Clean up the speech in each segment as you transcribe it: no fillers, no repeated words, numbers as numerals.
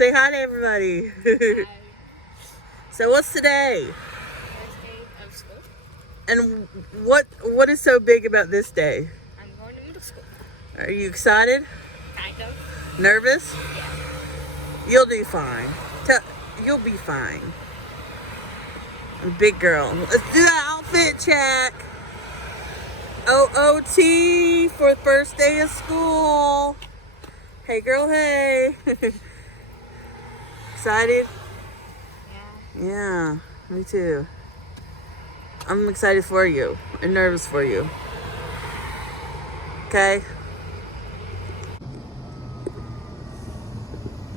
Say hi to everybody. Hi. So what's today? First day of school. And what is so big about this day? I'm going to middle school. Are you excited? Kind of. Nervous? Yeah. You'll do fine. You'll be fine. Big girl. Let's do the outfit check. OOT for first day of school. Hey girl, hey. Excited? Yeah. Yeah, me too. I'm excited for you and nervous for you. Okay?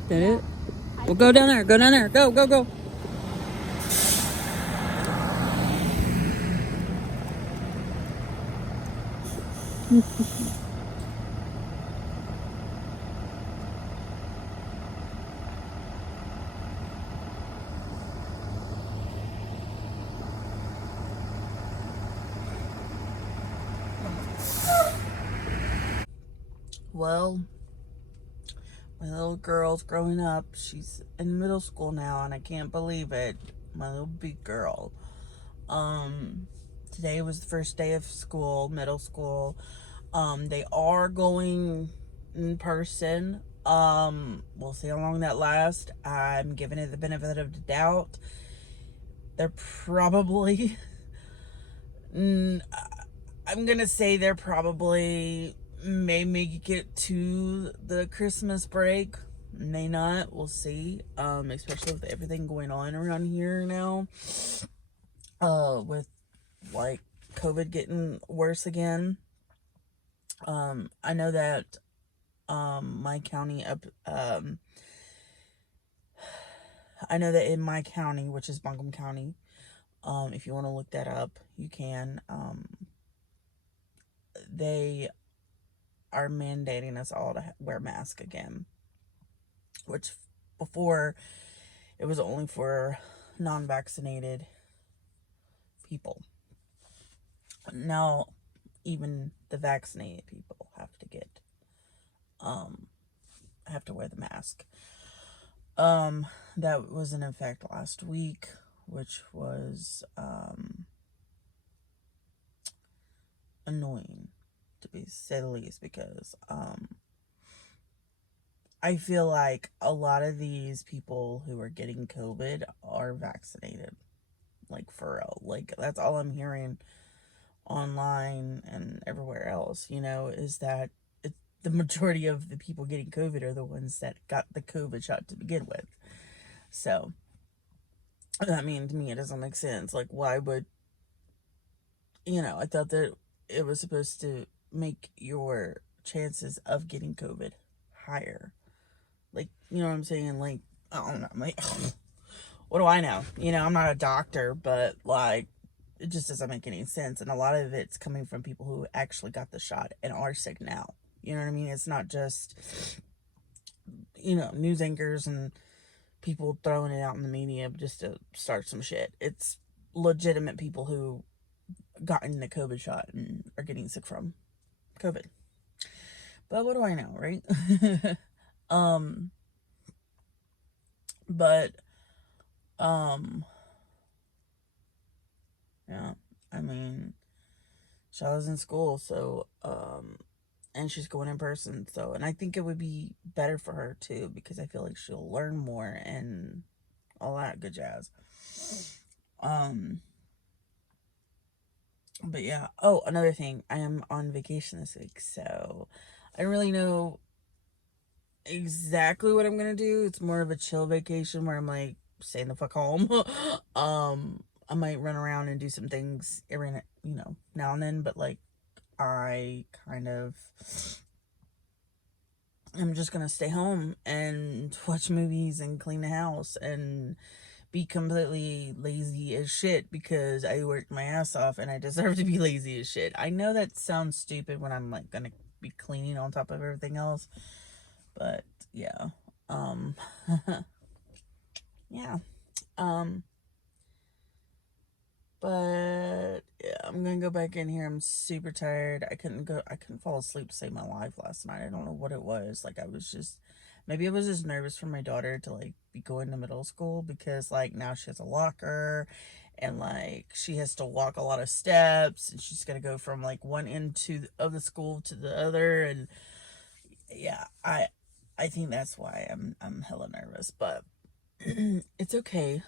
That it? Well, go down there. Go down there. Go, go, go. Well, my little girl's growing up. She's in middle school now, and I can't believe it. My little big girl. Um, Today was the first day of school, middle school. They are going in person. We'll see how long that lasts. I'm giving it the benefit of the doubt. They're probably, I'm gonna say they're probably may make it to the Christmas break. May not. We'll see. Especially with everything going on around here now. With like COVID getting worse again. I know that my county up I know that in my county, which is Buncombe County, if you want to look that up, you can. They are mandating us all to wear masks again, which before it was only for non-vaccinated people. Now even the vaccinated people have to wear the mask. That was in effect last week, which was annoying, to be say the least, because I feel like a lot of these people who are getting COVID are vaccinated. Like, for real. Like, that's all I'm hearing online and everywhere else, is that the majority of the people getting COVID are the ones that got the COVID shot to begin with. So, I mean, to me, it doesn't make sense. Like, why would, I thought that it was supposed to make your chances of getting COVID higher. Like, you know what I'm saying? Like, I don't know. Like, what do I know? I'm not a doctor, but like, it just doesn't make any sense. And a lot of it's coming from people who actually got the shot and are sick now. You know what I mean? It's not just, news anchors and people throwing it out in the media just to start some shit. It's legitimate people who gotten the COVID shot and are getting sick from COVID. But what do I know, right? um, but, yeah, I mean, Shallow's in school, so, and she's going in person, so, and I think it would be better for her too, because I feel like she'll learn more and all that good jazz. But yeah. Oh, another thing, I am on vacation this week, so I don't really know exactly what I'm gonna do. It's more of a chill vacation where I'm like staying the fuck home. I might run around and do some things every now and then, but like I kind of I'm just gonna stay home and watch movies and clean the house and be completely lazy as shit because I worked my ass off and I deserve to be lazy as shit. I know that sounds stupid when I'm like gonna be cleaning on top of everything else, but yeah. Yeah. Um but yeah, I'm gonna go back in here. I'm super tired. I couldn't fall asleep to save my life last night. I don't know what it was. Like, I was just maybe I was just nervous for my daughter to like be going to middle school, because like now she has a locker, and like she has to walk a lot of steps, and she's gonna go from like one end of the school to the other. And yeah, I think that's why I'm hella nervous, but it's okay.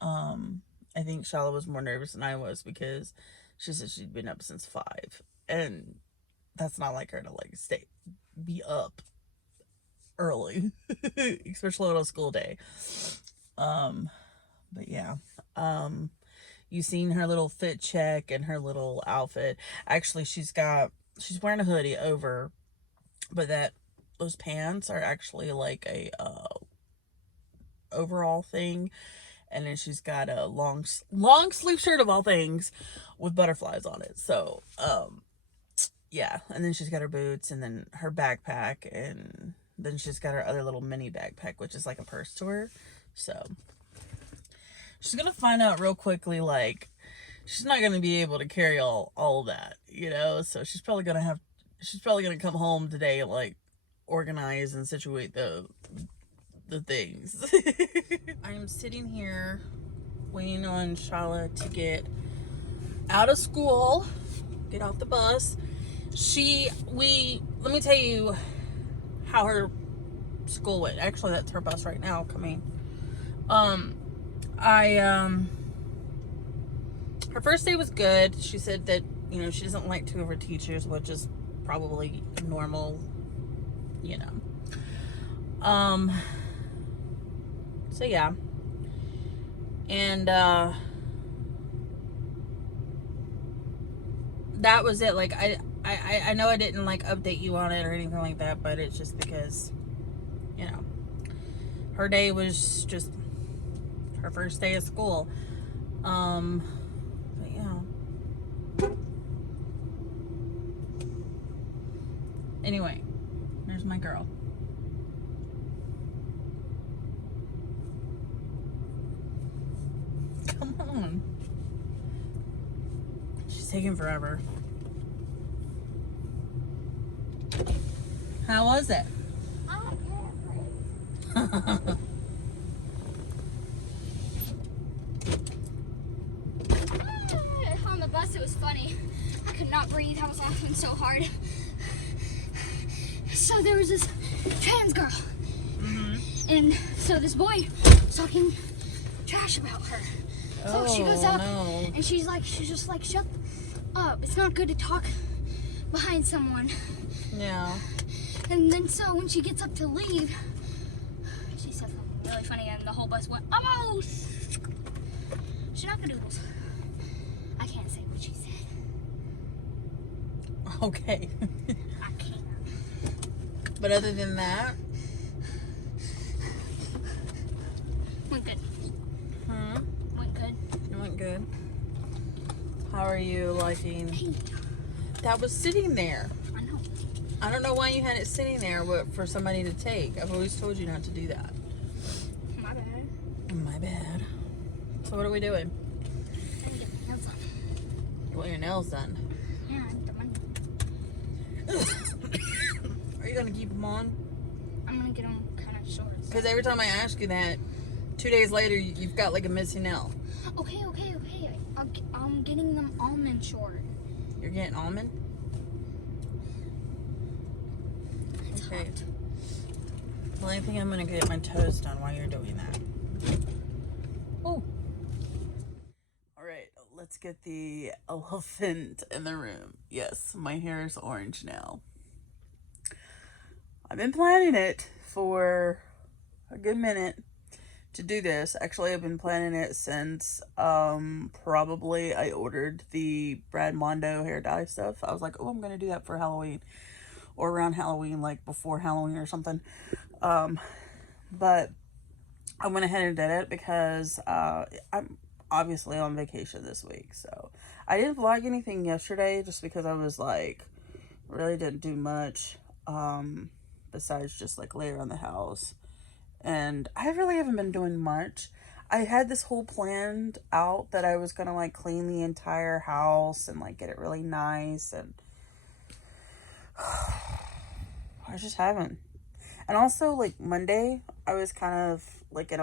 I think Shala was more nervous than I was, because she said she'd been up since 5, and that's not like her to like be up early, especially on a school day. But yeah, you seen her little fit check and her little outfit. Actually, she's wearing a hoodie over, but those pants are actually like a overall thing, and then she's got a long sleeve shirt of all things with butterflies on it. So yeah, and then she's got her boots, and then her backpack, and then she's got her other little mini backpack, which is like a purse to her. So she's gonna find out real quickly, like, she's not gonna be able to carry all of that, so she's probably gonna come home today and like organize and situate the things. I'm sitting here waiting on Shala to get out of school, get off the bus. Let me tell you how her school went. Actually, that's her bus right now coming. Her first day was good. She said that, she doesn't like 2 of her teachers, which is probably normal, so yeah. And that was it. Like, I know I didn't like update you on it or anything like that, but it's just because, her day was just her first day of school. But yeah. Anyway, there's my girl. Come on. She's taking forever. How was it? On the bus, it was funny. I could not breathe. I was laughing so hard. So there was this trans girl. And so this boy was talking trash about her. So she goes up and she's just like, shut up. It's not good to talk behind someone. Yeah. And then so when she gets up to leave, she said something really funny, and the whole bus went, almost. Schnuckadoodles. I can't say what she said. Okay. I can't. But other than that, Went good. Went good. it went good. How are you liking? Hey, That was sitting there. I know. I don't know why you had it sitting there for somebody to take. I've always told you not to do that. My bad. My bad. So what are we doing? I need to get my nails done. You want your nails done? Yeah, I need the money. Are you going to keep them on? I'm gonna get them kind of short. Because every time I ask you that, 2 days later, you've got like a missing nail. Okay. I'm getting them almond short. You're getting almond? It's Okay. hot. Well, I think I'm going to get my toes done while you're doing that. Oh. All right, let's get the elephant in the room. Yes, my hair is orange now. I've been planning it for a good minute to do this. Actually, I've been planning it since probably I ordered the Brad Mondo hair dye stuff. I was like, oh, I'm going to do that for Halloween, or around Halloween, like before Halloween or something. But I went ahead and did it because I'm obviously on vacation this week. So I didn't vlog anything yesterday just because I was like, really didn't do much besides just like lay around the house. And I really haven't been doing much. I had this whole planned out that I was gonna like clean the entire house and like get it really nice, and I just haven't. And also, like, Monday, I was kind of, like, in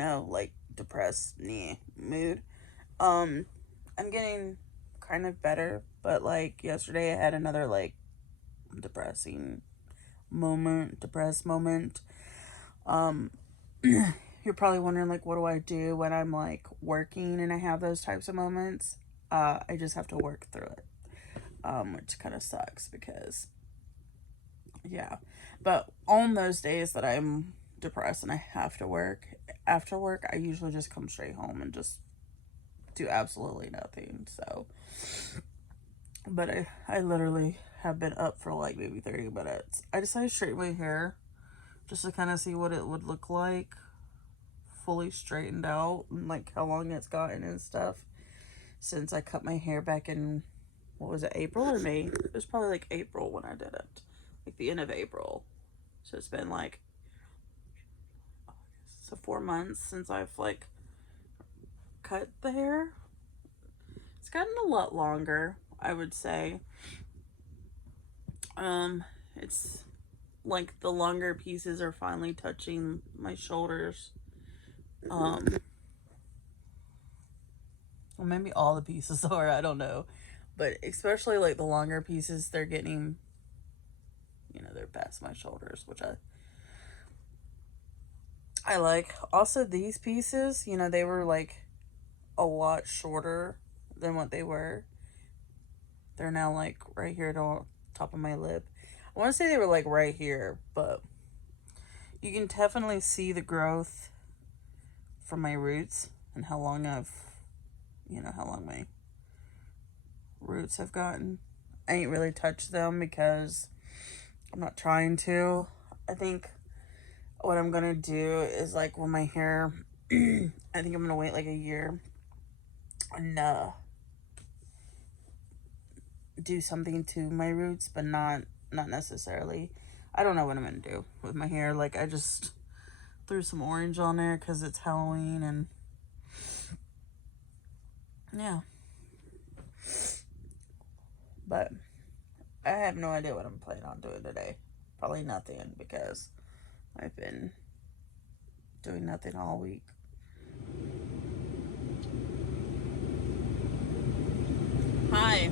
a, like, depressed, mood. I'm getting kind of better, but, like, yesterday I had another, like, depressed moment. You're probably wondering, like, what do I do when I'm, like, working and I have those types of moments? I just have to work through it, which kind of sucks because, yeah. But on those days that I'm depressed and I have to work, after work, I usually just come straight home and just do absolutely nothing. So, but I literally have been up for like maybe 30 minutes. I decided to straighten my hair just to kind of see what it would look like fully straightened out and like how long it's gotten and stuff since I cut my hair back in, what was it, April or May? It was probably like April when I did it, like the end of April. So it's been like 4 months since I've like cut the hair. It's gotten a lot longer, I would say. It's like the longer pieces are finally touching my shoulders. Well, maybe all the pieces are, I don't know. But especially like the longer pieces, they're getting, they're past my shoulders, which I like. Also, these pieces, they were like a lot shorter than what they were. They're now like right here to top of my lip. I want to say they were like right here, but you can definitely see the growth from my roots and how long how long my roots have gotten. I ain't really touched them because I'm not trying to. I think what I'm gonna do is like when my hair, I think I'm gonna wait like a year and do something to my roots, but not necessarily. I don't know what I'm gonna do with my hair. Like, I just threw some orange on there because it's Halloween, and yeah. But I have no idea what I'm planning on doing today. Probably nothing, because I've been doing nothing all week. Hi.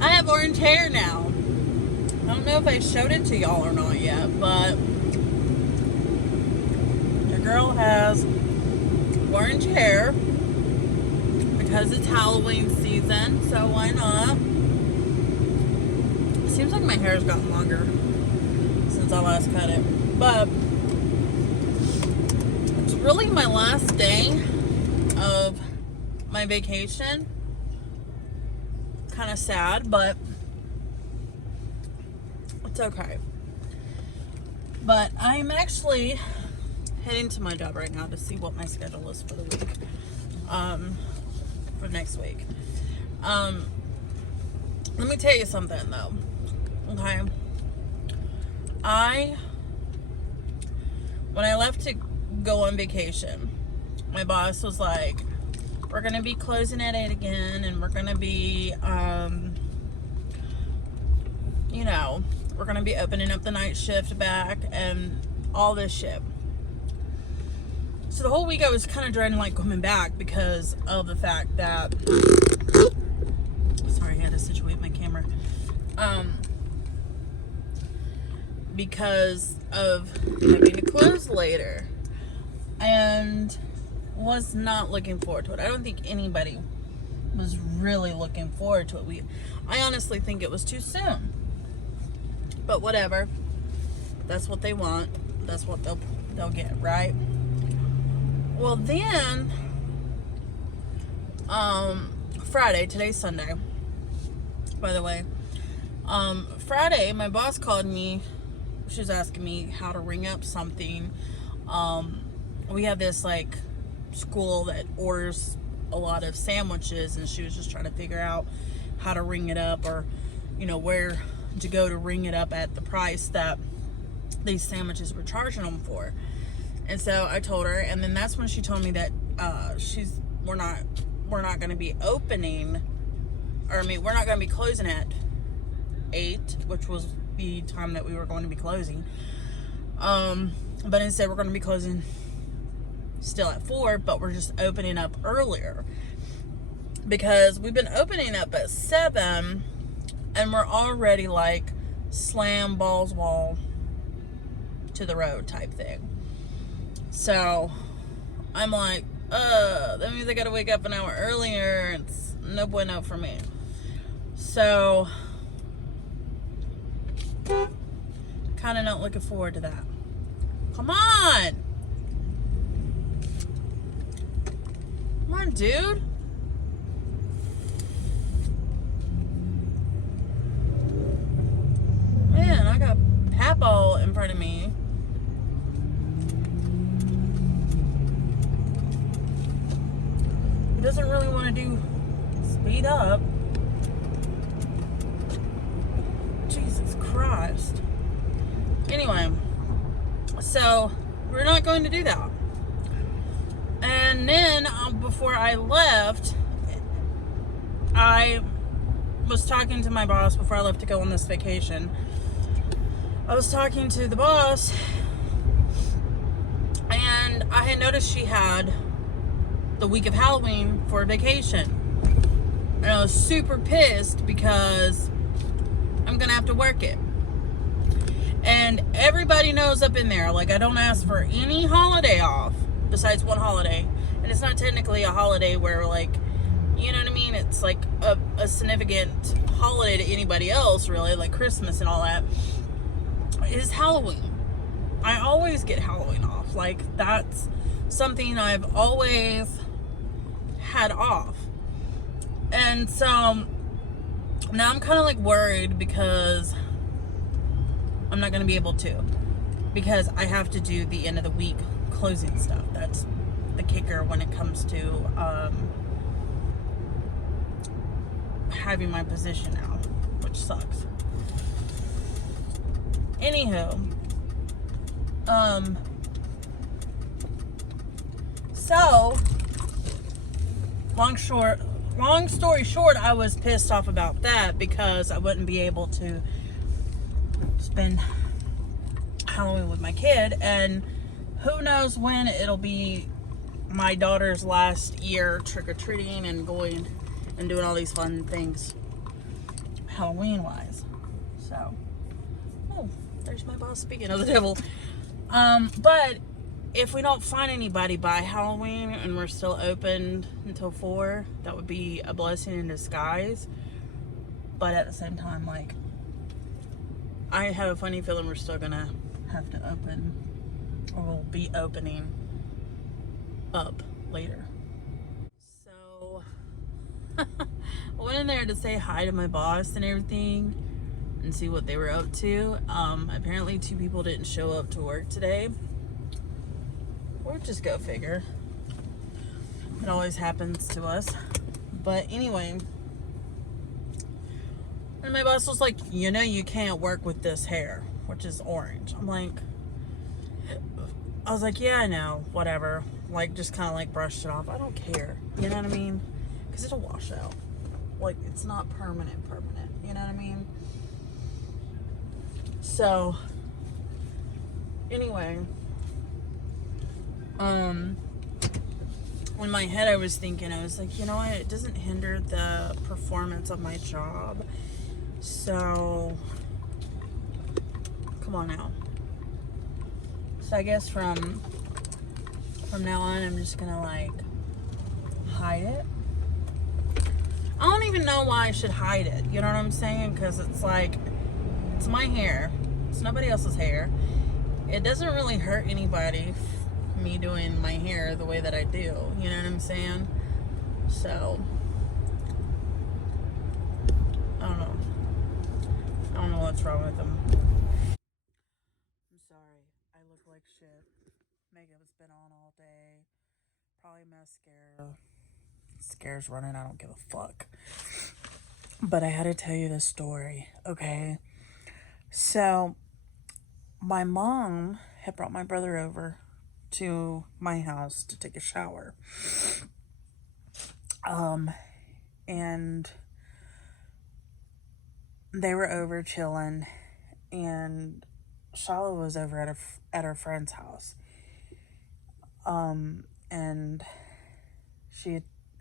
I have orange hair now. I don't know if I showed it to y'all or not yet, but your girl has orange hair because it's Halloween season, so why not? It seems like my hair has gotten longer since I last cut it, but it's really my last day of my vacation. Kind of sad, but it's okay. But I'm actually heading to my job right now to see what my schedule is for the week, for next week. Let me tell you something though. Okay, when I left to go on vacation, my boss was like, we're gonna be closing at 8 again, and we're gonna be we're gonna be opening up the night shift back and all this shit. So the whole week I was kind of dreading like coming back because of the fact that, sorry, I had to situate my camera, because of having to close later, and was not looking forward to it. I don't think anybody was really looking forward to it. I honestly think it was too soon. But whatever. That's what they want. That's what they'll get, right? Well, then Friday, today's Sunday, by the way. Friday, my boss called me. She was asking me how to ring up something. We have this like school that orders a lot of sandwiches, and she was just trying to figure out how to ring it up, or where to go to ring it up at the price that these sandwiches were charging them for. And so I told her, and then that's when she told me that we're not going to be opening, or we're not going to be closing at 8, which was the time that we were going to be closing. But instead we're going to be closing still at 4, but we're just opening up earlier. Because we've been opening up at 7, and we're already like slam balls wall to the road type thing. So I'm like, that means I gotta wake up an hour earlier. It's no bueno for me. So kind of not looking forward to that. Come on, dude. Man, I got Papaw in front of me. He doesn't really want to do speed up. Jesus Christ. Anyway, so we're not going to do that. And then before I left, I was talking to my boss before I left to go on this vacation. I was talking to the boss, and I had noticed she had the week of Halloween for a vacation. And I was super pissed because I'm gonna have to work it. And everybody knows up in there, like, I don't ask for any holiday off besides one holiday. And it's not technically a holiday where, like, you know what I mean? It's like a significant holiday to anybody else, really, like Christmas and all that. Is Halloween. I always get Halloween off. Like, that's something I've always had off. And so now I'm kind of like worried because I'm not going to be able to, because I have to do the end of the week closing stuff. That's the kicker when it comes to having my position now, which sucks. Anywho, so long story short, I was pissed off about that because I wouldn't be able to spend Halloween with my kid, and who knows when it'll be my daughter's last year trick-or-treating and going and doing all these fun things Halloween wise. So, oh, there's my boss speaking of the devil. But if we don't find anybody by Halloween and we're still open until 4, that would be a blessing in disguise. But at the same time, like, I have a funny feeling we're still gonna have to open, or we'll be opening up later. So I went in there to say hi to my boss and everything and see what they were up to. Apparently 2 people didn't show up to work today. Or just go figure. It always happens to us. But anyway, and my boss was like, you know, you can't work with this hair, which is orange. I was like, yeah, I know, whatever. Like, just kind of like brushed it off. I don't care. You know what I mean? Because it'll wash out. Like, it's not permanent. You know what I mean? So, anyway, in my head I was thinking, I was like, you know what, it doesn't hinder the performance of my job, so come on now. So I guess from now on I'm just gonna like hide it. I don't even know why I should hide it, you know what I'm saying? Because it's like, it's my hair, it's nobody else's hair. It doesn't really hurt anybody, me doing my hair the way that I do, you know what I'm saying? So I don't know what's wrong with them. I'm sorry, I look like shit. Makeup's been on all day, probably mascara. Mascara's running, I don't give a fuck. But I had to tell you this story, okay? So my mom had brought my brother over to my house to take a shower. And they were over chilling, and Shala was over at her friend's house. And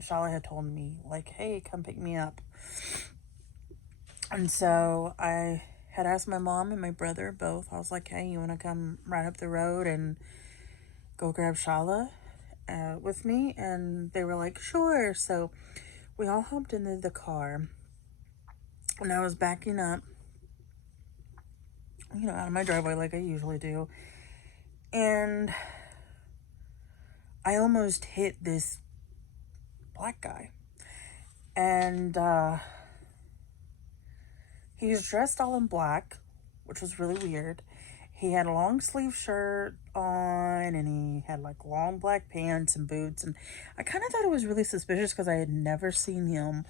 Shala had told me, like, hey, come pick me up. And so I had asked my mom and my brother both. I was like, hey, you want to come right up the road and go grab Shala with me? And they were like, sure. So we all hopped into the car. And I was backing up, out of my driveway like I usually do. And I almost hit this black guy. And he was dressed all in black, which was really weird. He had a long sleeve shirt on, and he had like long black pants and boots. And I kind of thought it was really suspicious because I had never seen him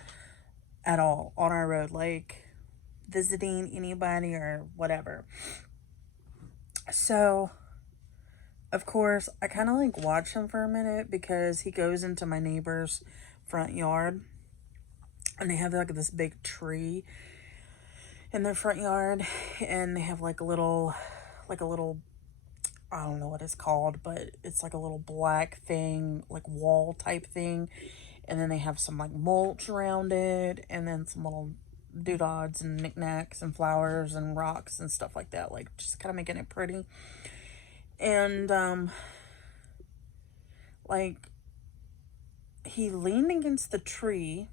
at all on our road, like visiting anybody or whatever. So, of course, I kind of like watch him for a minute because he goes into my neighbor's front yard, and they have like this big tree in their front yard, and they have like a little, I don't know what it's called, but it's like a little black thing, like wall type thing, and then they have some like mulch around it, and then some little doodads and knickknacks and flowers and rocks and stuff like that, like just kind of making it pretty. And like he leaned against the tree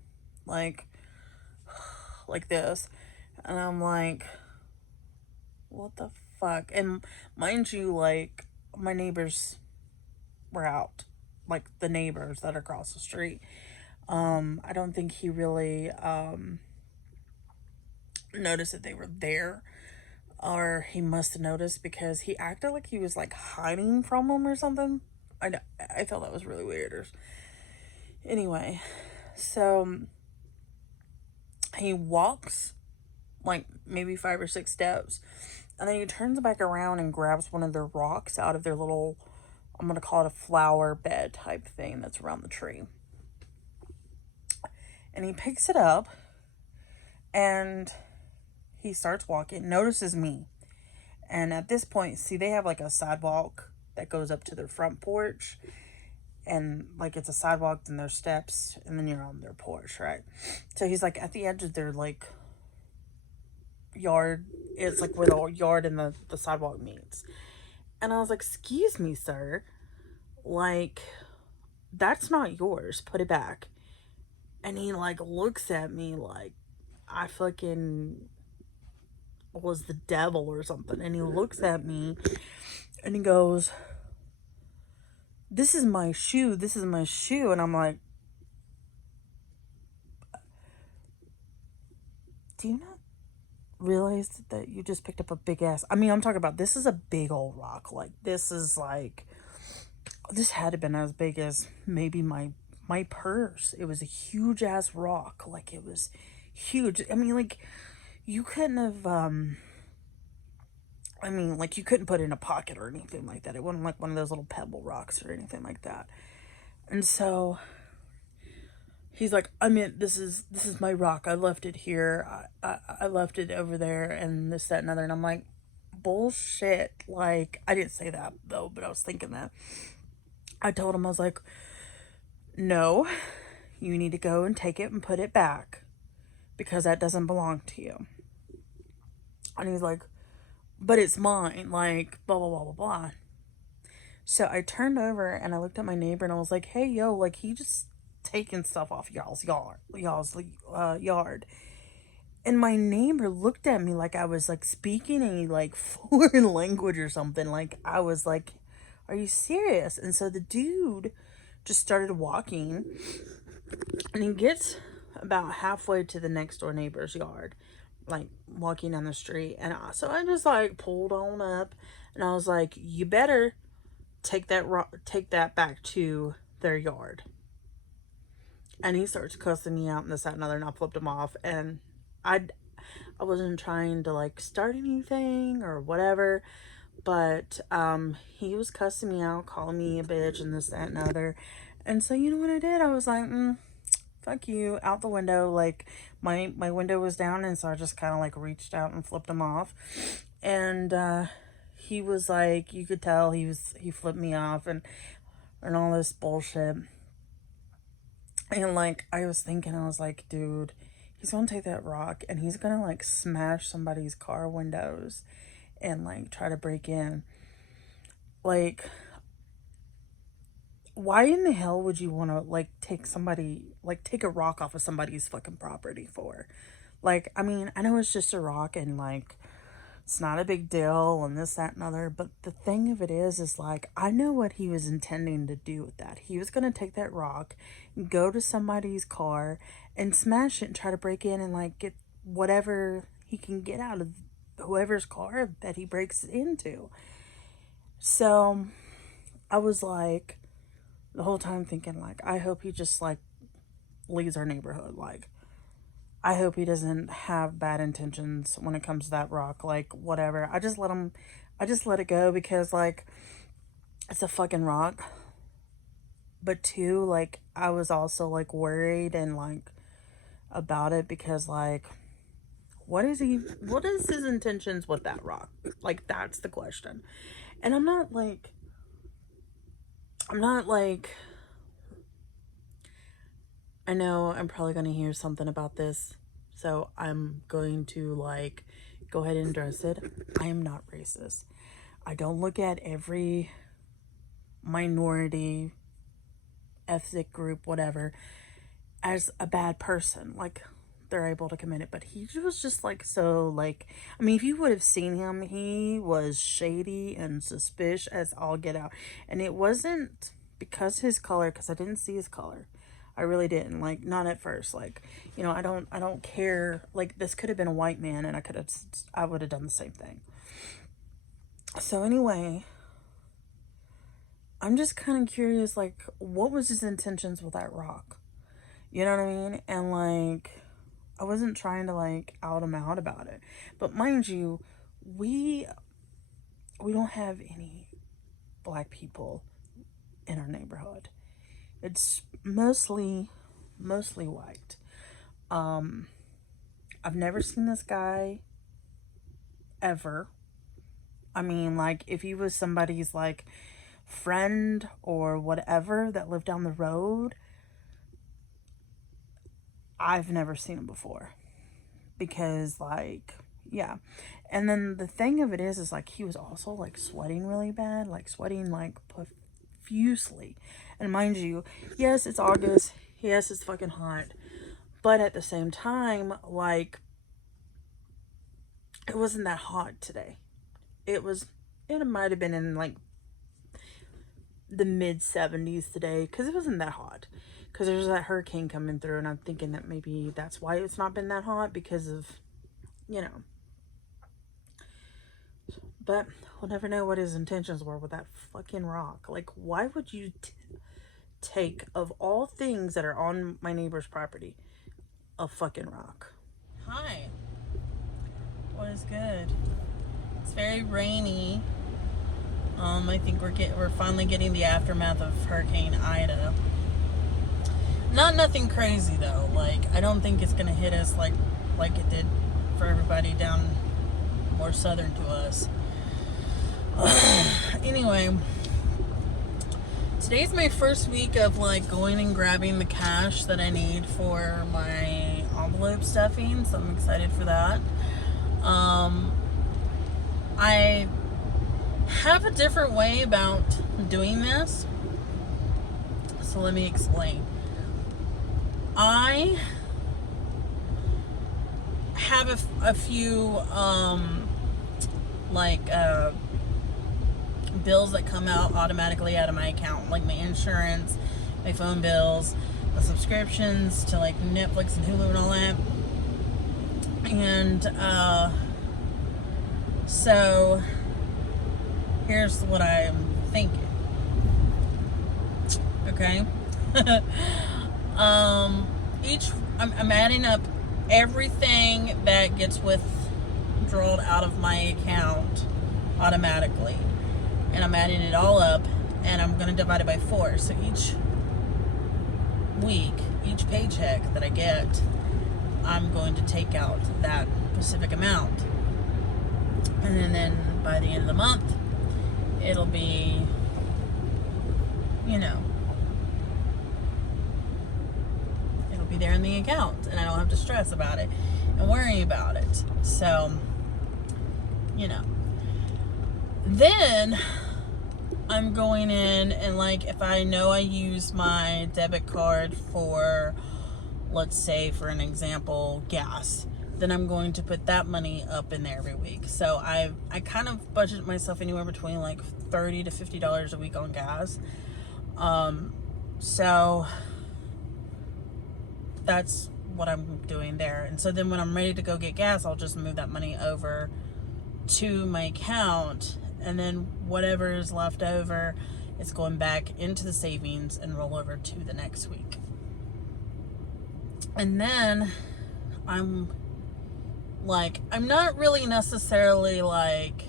like this, and I'm like, what the fuck? And mind you, like, my neighbors were out, like the neighbors that are across the street. I don't think he really noticed that they were there, or he must have noticed because he acted like he was like hiding from them or something. I thought that was really weird. Anyway, so he walks like maybe 5 or 6 steps, and then he turns back around and grabs one of their rocks out of their little, I'm going to call it a flower bed type thing that's around the tree. And he picks it up, and he starts walking, notices me. And at this point, see, they have like a sidewalk that goes up to their front porch. And like it's a sidewalk, then there's steps, and then you're on their porch, right? So he's like at the edge of their like yard. It's like where the yard and the sidewalk meets. And I was like, excuse me, sir, like that's not yours, put it back. And he like looks at me like I fucking was the devil or something. And he looks at me and he goes, this is my shoe, this is my shoe. And I'm like, do you not realize that you just picked up a big ass, I mean, I'm talking about, this is a big old rock. Like this is like, this had to have been as big as maybe my purse. It was a huge ass rock. Like it was huge. I mean, like you couldn't have like you couldn't put it in a pocket or anything like that. It wasn't like one of those little pebble rocks or anything like that. And so he's like, I mean, this is my rock. I left it here. I left it over there, and this, that, and other. And I'm like, bullshit. Like, I didn't say that though, but I was thinking that. I told him, I was like, no, you need to go and take it and put it back because that doesn't belong to you. And he's like, but it's mine, like, blah, blah, blah, blah, blah. So I turned over and I looked at my neighbor and I was like, hey, yo, like, he just taking stuff off y'all's yard. And my neighbor looked at me like I was, like, speaking a, like, foreign language or something. Like, I was like, are you serious? And so the dude just started walking, and he gets about halfway to the next door neighbor's yard, like walking down the street. And so I just like pulled on up, and I was like, you better take that back to their yard. And he starts cussing me out and this, that, and other, and I flipped him off. And I wasn't trying to like start anything or whatever, but he was cussing me out, calling me a bitch and this, that, and other. And so you know what I did? I was like, fuck you, out the window. Like, my window was down, and so I just kind of like reached out and flipped him off. And he was like, you could tell he flipped me off and all this bullshit. And like, I was thinking, I was like, dude, he's gonna take that rock and he's gonna like smash somebody's car windows and like try to break in. Like, why in the hell would you want to like take a rock off of somebody's fucking property for? Like, I mean, I know it's just a rock and like it's not a big deal and this, that, and other, but the thing of it is like, I know what he was intending to do with that. He was going to take that rock, go to somebody's car and smash it and try to break in and like get whatever he can get out of whoever's car that he breaks into. So I was like, the whole time thinking like, I hope he just like leaves our neighborhood. Like, I hope he doesn't have bad intentions when it comes to that rock. Like, whatever. I just let it go because like, it's a fucking rock. But two, like, I was also like worried and like about it because like, what is his intentions with that rock? Like, that's the question. And I'm not like, I know I'm probably going to hear something about this, so I'm going to like go ahead and address it. I am not racist. I don't look at every minority, ethnic group, whatever, as a bad person. Like, they're able to commit it, but he was just like, so like, I mean, if you would have seen him, he was shady and suspicious as all get out. And it wasn't because his color, because I didn't see his color. I really didn't, like, not at first. Like, you know, I don't care. Like, this could have been a white man and I would have done the same thing. So anyway, I'm just kind of curious, like, what was his intentions with that rock? You know what I mean? And like, I wasn't trying to like out him out about it, but mind you, we don't have any black people in our neighborhood. It's mostly white. I've never seen this guy ever. I mean, like, if he was somebody's like friend or whatever that lived down the road, I've never seen him before. Because like, yeah. And then the thing of it is like, he was also like sweating really bad, like sweating like profusely. And mind you, yes, it's August, yes, it's fucking hot, but at the same time, like, it wasn't that hot today. It might have been in like the mid 70s today, because it wasn't that hot, because there's that hurricane coming through, and I'm thinking that maybe that's why it's not been that hot, because of, you know. But we'll never know what his intentions were with that fucking rock. Like, why would you take, of all things that are on my neighbor's property, a fucking rock? Hi. What is good? It's very rainy. I think we're finally getting the aftermath of Hurricane Ida. Nothing crazy though. Like, I don't think it's gonna hit us like it did for everybody down more southern to us. Anyway, today's my first week of like going and grabbing the cash that I need for my envelope stuffing, so I'm excited for that. I have a different way about doing this, so let me explain. I have a few bills that come out automatically out of my account, like my insurance, my phone bills, the subscriptions to like Netflix and Hulu and all that. And so here's what I'm thinking. Okay. I'm adding up everything that gets withdrawn out of my account automatically, and I'm adding it all up, and I'm going to divide it by 4. So each week, each paycheck that I get, I'm going to take out that specific amount. And then by the end of the month, it'll be, it'll be there in the account, and I don't have to stress about it and worry about it. So, then I'm going in and, like, if I know I use my debit card for, let's say, for an example, gas, then I'm going to put that money up in there every week. So I kind of budget myself anywhere between like $30 to $50 a week on gas. So that's what I'm doing there. And so then when I'm ready to go get gas, I'll just move that money over to my account, and then whatever is left over is going back into the savings and roll over to the next week. And then I'm not really necessarily like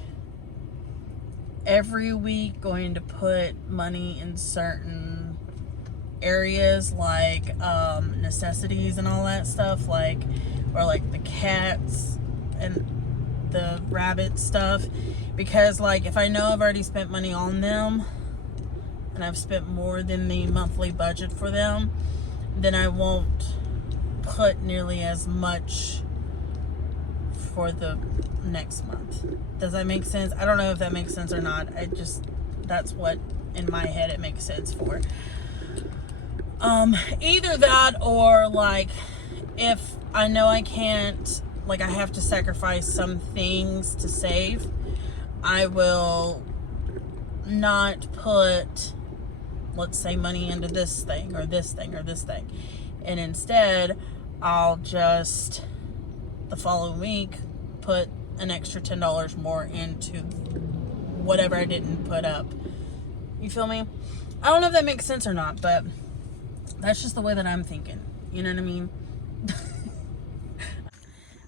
every week going to put money in certain areas, like necessities and all that stuff, or like the cats and the rabbit stuff, because like if I know I've already spent money on them and I've spent more than the monthly budget for them, then I won't put nearly as much for the next month. Does that make sense? I don't know if that makes sense or not. That's what in my head it makes sense for. Either that, or like if I know I can't, like I have to sacrifice some things to save, I will not put, let's say, money into this thing or this thing or this thing, and instead I'll just the following week put an extra $10 more into whatever I didn't put up. You feel me? I don't know if that makes sense or not, but that's just the way that I'm thinking. You know what I mean?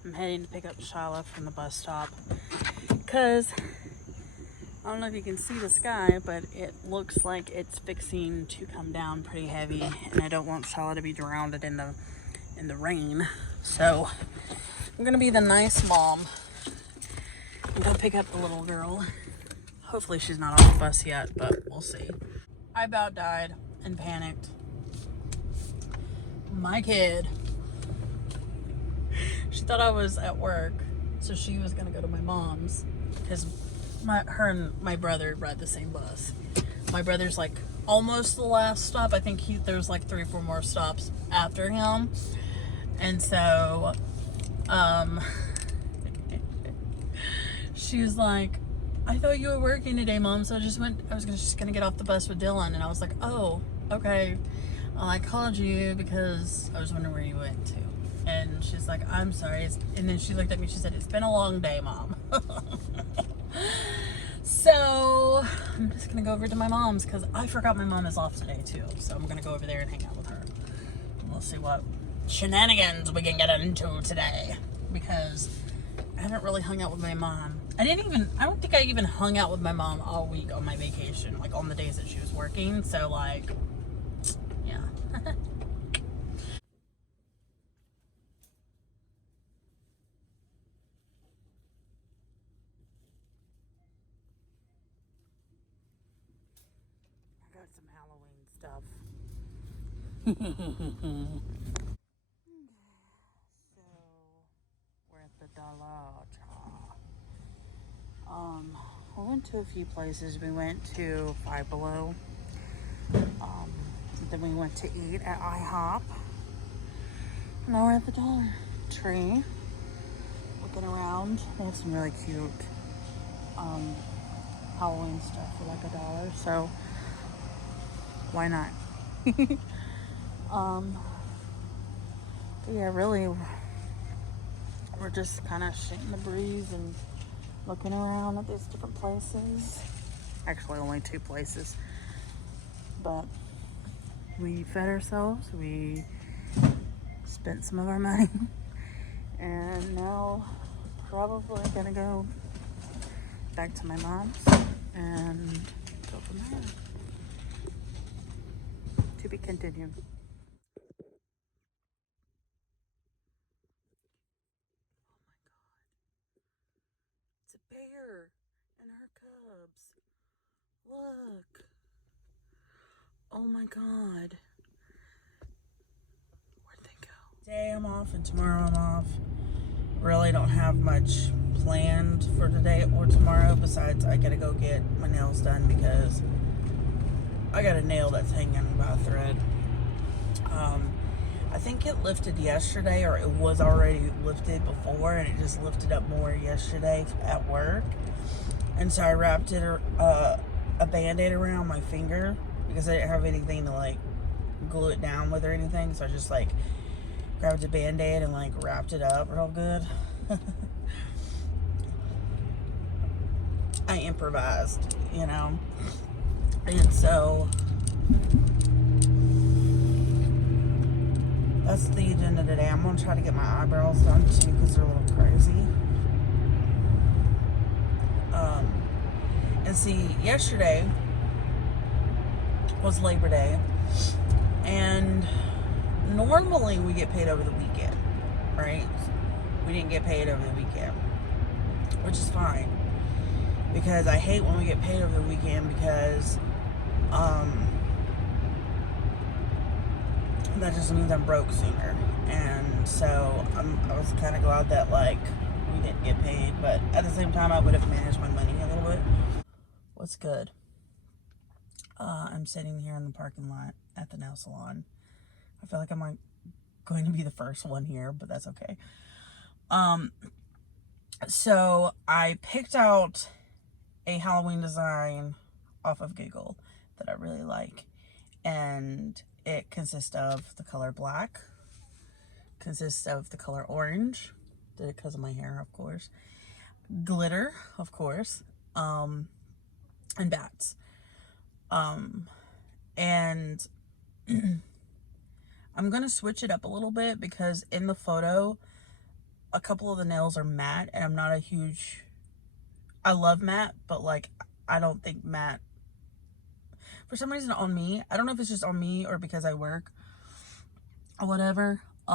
I'm heading to pick up Shala from the bus stop because I don't know if you can see the sky, but it looks like it's fixing to come down pretty heavy, and I don't want Shala to be drowned in the rain. So I'm gonna be the nice mom and go pick up the little girl. Hopefully she's not on the bus yet, but we'll see. I about died and panicked. My kid, she thought I was at work, so she was gonna go to my mom's because her and my brother ride the same bus. My brother's like almost the last stop. I think there's like 3 or 4 more stops after him, and so she was like, I thought you were working today, Mom, so I was just gonna get off the bus with Dylan. And I was like, oh, okay. Well, I called you because I was wondering where you went to. And she's like, I'm sorry. And then she looked at me, she said, it's been a long day, Mom. So I'm just gonna go over to my mom's because I forgot my mom is off today too. So I'm gonna go over there and hang out with her. And we'll see what shenanigans we can get into today, because I haven't really hung out with my mom. I don't think I even hung out with my mom all week on my vacation, like on the days that she was working. So like, yeah. I got some Halloween stuff. We're at the Dollar Tree. We went to a few places. We went to Five Below. Then we went to eat at IHOP. Now we're at the Dollar Tree, looking around. They have some really cute Halloween stuff for like $1, so why not? But yeah, really, we're just kind of shooting the breeze and looking around at these different places. Actually, only 2 places, but we fed ourselves, we spent some of our money, and now probably gonna go back to my mom's and go from there. To be continued. And her cubs. Look. Oh my God. Where'd they go? Today I'm off and tomorrow I'm off. Really don't have much planned for today or tomorrow, besides I gotta go get my nails done because I got a nail that's hanging by a thread. I think it lifted yesterday, or it was already lifted before, and it just lifted up more yesterday at work. And so I wrapped it a Band-Aid around my finger because I didn't have anything to like glue it down with or anything. So I just like grabbed a Band-Aid and like wrapped it up real good. I improvised, you know. And so that's the agenda today. I'm gonna try to get my eyebrows done too because they're a little crazy. And see, yesterday was Labor Day, and normally we get paid over the weekend, right? We didn't get paid over the weekend, which is fine, because I hate when we get paid over the weekend because that just means I'm broke sooner. And so I was kind of glad that like we didn't get paid, but at the same time I would have managed my money a little bit. What's good? I'm sitting here in the parking lot at the nail salon. I feel like I'm like going to be the first one here, but that's okay. So I picked out a Halloween design off of Google that I really like, and it consists of the color black, consists of the color orange, did it because of my hair, of course, glitter, of course, and bats. And I'm gonna switch it up a little bit because in the photo a couple of the nails are matte, and I'm not a huge, I love matte, but like I don't think matte, for some reason on me, I don't know if it's just on me or because I work or whatever, she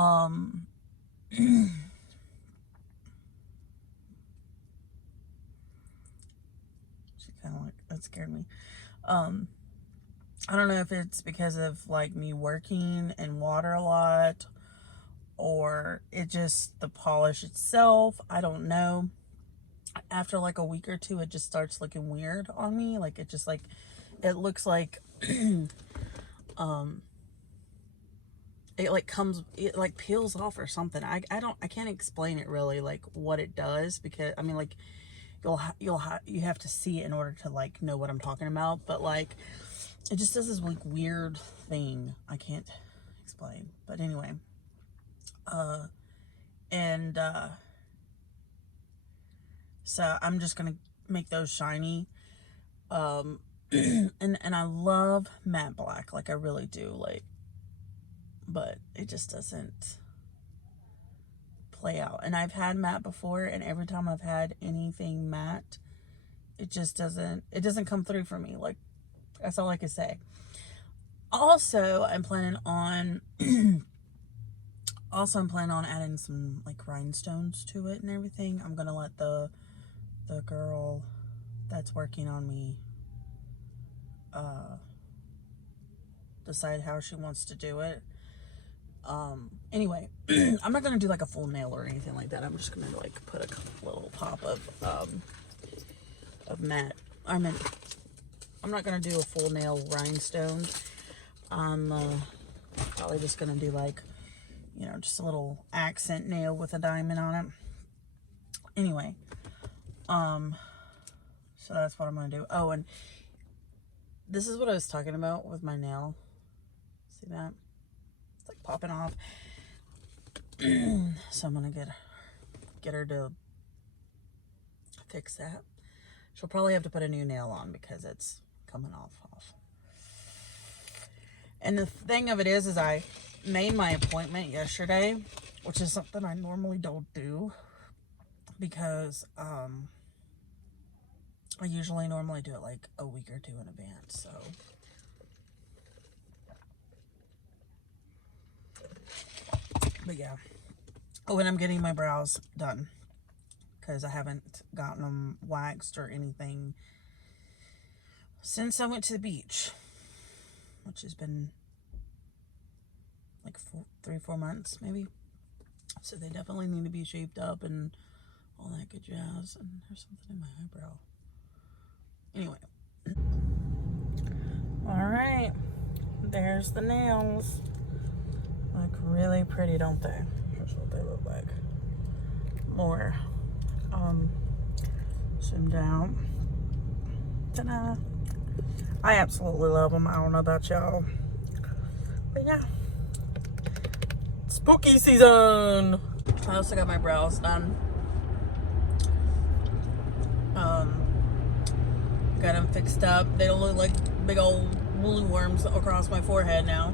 kind of like, that scared me. I don't know if it's because of like me working in water a lot, or it just the polish itself, I don't know. After like a week or two it just starts looking weird on me, like it just like, it looks like it like comes, it like peels off or something. I can't explain it really, like what it does, because I mean like you have to see it in order to like know what I'm talking about, but like it just does this like weird thing I can't explain. But anyway, so I'm just gonna make those shiny, and I love matte black, like I really do, like, but it just doesn't play out. And I've had matte before, and every time I've had anything matte, it just doesn't, it doesn't come through for me. Like, that's all I can say. Also, I'm planning on adding some like rhinestones to it and everything. I'm gonna let the girl that's working on me decide how she wants to do it. Anyway, I'm not gonna do like a full nail or anything like that. I'm just gonna like put a little pop of matte. I'm not gonna do a full nail rhinestone. I'm probably just gonna do like, you know, just a little accent nail with a diamond on it. Anyway, so that's what I'm gonna do. Oh, and this is what I was talking about with my nail. See that? It's like popping off. So I'm gonna get her to fix that. She'll probably have to put a new nail on because it's coming off. And the thing of it is I made my appointment yesterday, which is something I normally don't do because I usually normally do it like a week or two in advance. So but yeah. Oh, and I'm getting my brows done because I haven't gotten them waxed or anything since I went to the beach, which has been like 3-4 months maybe. So they definitely need to be shaped up and all that good jazz. And there's something in my eyebrow. Anyway. Alright. There's the nails. Look really pretty, don't they? Here's what they look like. More. Zoom down. Ta-da. I absolutely love them. I don't know about y'all. But yeah. Spooky season! I also got my brows done. Got them fixed up. They don't look like big old woolly worms across my forehead now.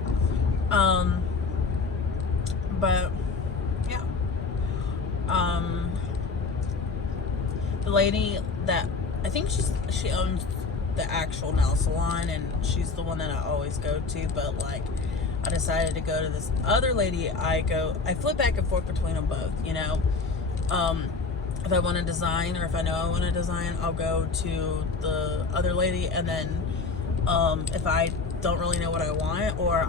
But yeah. The lady that I think she owns the actual nail salon, and she's the one that I always go to, but like I decided to go to this other lady. I flip back and forth between them both, you know. If I want to design, or if I know I want to design, I'll go to the other lady, and then if I don't really know what I want, or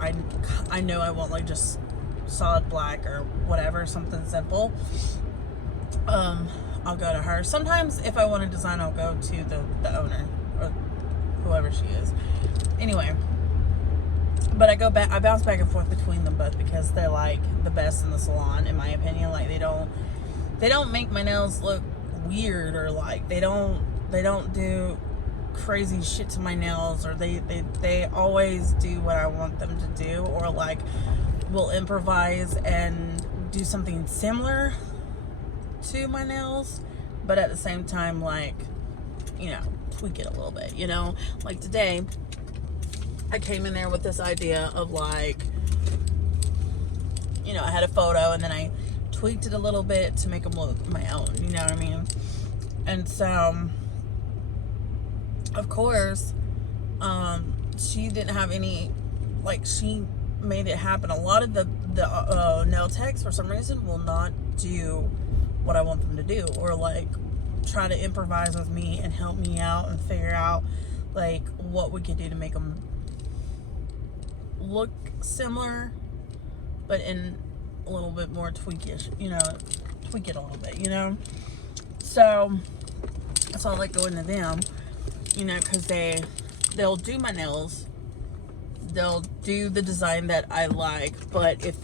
I know I want like just solid black or whatever, something simple, I'll go to her. Sometimes if I want to design, I'll go to the owner or whoever she is. Anyway, but I bounce back and forth between them both because they're like the best in the salon, in my opinion. Like they don't make my nails look weird, or like they don't do crazy shit to my nails, or they always do what I want them to do, or like will improvise and do something similar to my nails, but at the same time, like, you know, tweak it a little bit, you know. Like today I came in there with this idea of like, you know, I had a photo and then I tweaked it a little bit to make them look my own, you know what I mean? And so of course she didn't have any, like, she made it happen. A lot of the nail techs for some reason will not do what I want them to do, or like try to improvise with me and help me out and figure out like what we could do to make them look similar, but in a little bit more tweakish, you know, tweak it a little bit, you know. So I like going to them, you know, because they'll do my nails, they'll do the design that I like, but if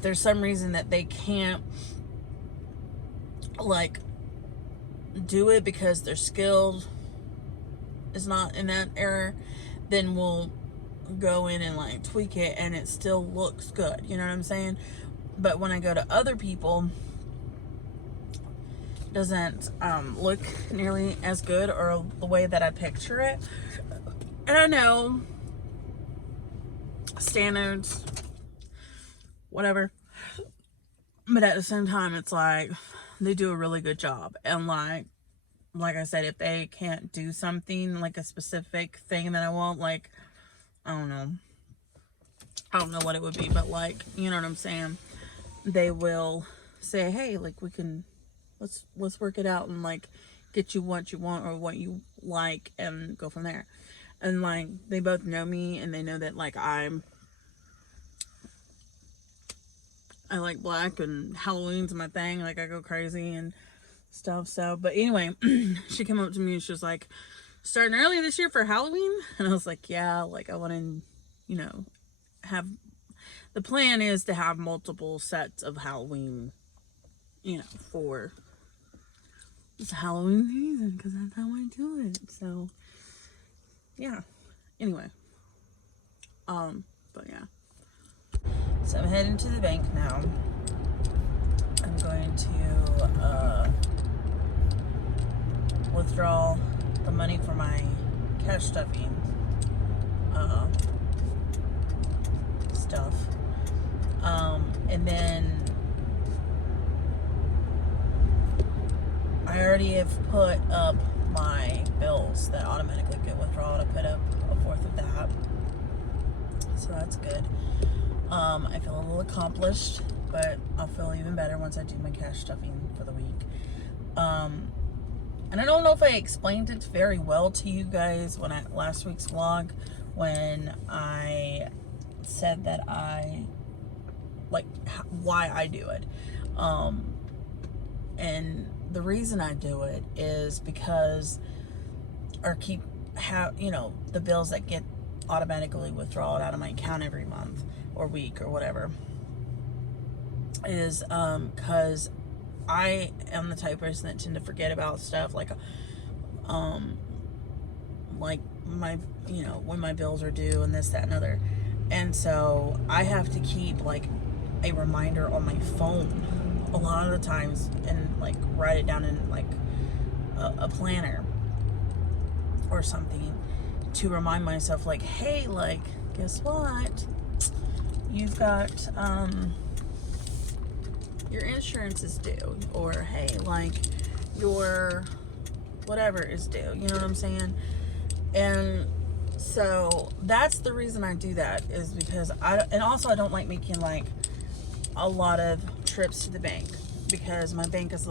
there's some reason that they can't like do it because their skill is not in that area, then we'll go in and like tweak it and it still looks good, you know what I'm saying? But when I go to other people, it doesn't look nearly as good or the way that I picture it. And I know standards, whatever, but at the same time it's like they do a really good job. And like I said, if they can't do something like a specific thing that I want, like I don't know what it would be, but like, you know what I'm saying, they will say, hey, like we can let's work it out and like get you what you want or what you like and go from there. And like they both know me and they know that like I like black and Halloween's my thing, like I go crazy and stuff. So but anyway, she came up to me and she was like, starting early this year for Halloween? And I was like, yeah, like I want to, you know, have, the plan is to have multiple sets of Halloween, you know, for it's Halloween season, because that's how I do it. So yeah, anyway, but yeah, so I'm heading to the bank now. I'm going to withdraw the money for my cash stuffing stuff, and then I already have put up my bills that automatically get withdrawal. I put up 1/4 of that, so that's good. I feel a little accomplished, but I'll feel even better once I do my cash stuffing for the week. And I don't know if I explained it very well to you guys when last week's vlog, when I said that why I do it. And the reason I do it is because, the bills that get automatically withdrawn out of my account every month or week or whatever, is because I am the type of person that tend to forget about stuff, like my, when my bills are due and this, that, and other. And so I have to keep like a reminder on my phone a lot of the times, and like write it down in like a planner or something to remind myself, like, hey, like, guess what? You've got, your insurance is due, or hey, like, your whatever is due, you know what I'm saying? And so that's the reason I do that, is because I don't like making like a lot of trips to the bank, because my bank is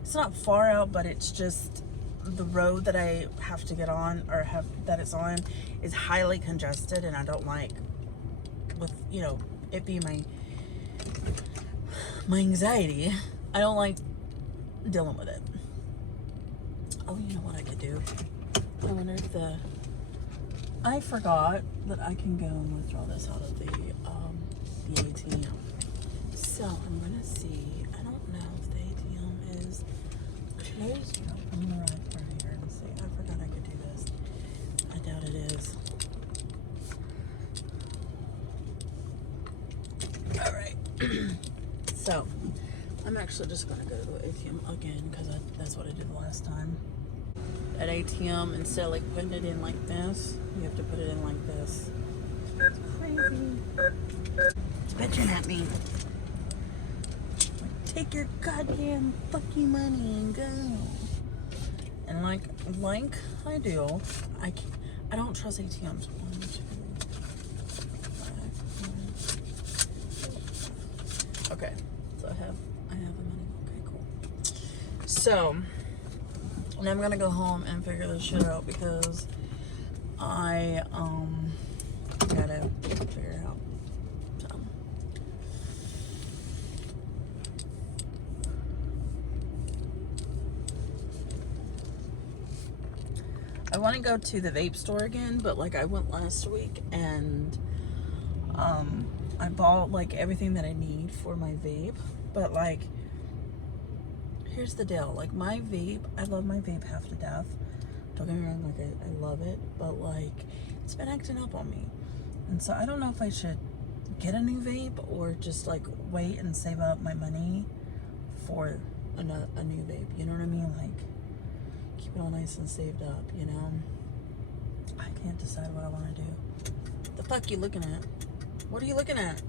it's not far out, but it's just the road that I have to get on, or that it's on, is highly congested, and I don't like, with it being my anxiety, I don't like dealing with it. Oh, you know what I could do? I wonder if I forgot that I can go and withdraw this out of the ATM. So I'm gonna see. I don't know if the ATM is closed or not. I'm gonna ride right here and see. I forgot I could do this. I doubt it is. All right. So, I'm actually just going to go to the ATM again, because that's what I did last time. At ATM, instead of like putting it in like this, you have to put it in like this. It's crazy. It's bitching at me. Like, take your goddamn fucking money and go. And like I do, I don't trust ATMs. 1, 2, 5, 9. Okay. So I have the money. Okay, cool. So now I'm gonna go home and figure this shit out, because I gotta figure it out. So I want to go to the vape store again, but like I went last week, and I bought like everything that I need for my vape, but like, here's the deal. Like, my vape, I love my vape half to death. Don't get me wrong, like I love it, but like, it's been acting up on me. And so I don't know if I should get a new vape, or just like wait and save up my money for a new vape. You know what I mean? Like, keep it all nice and saved up, you know? I can't decide what I want to do. What the fuck you looking at? What are you looking at?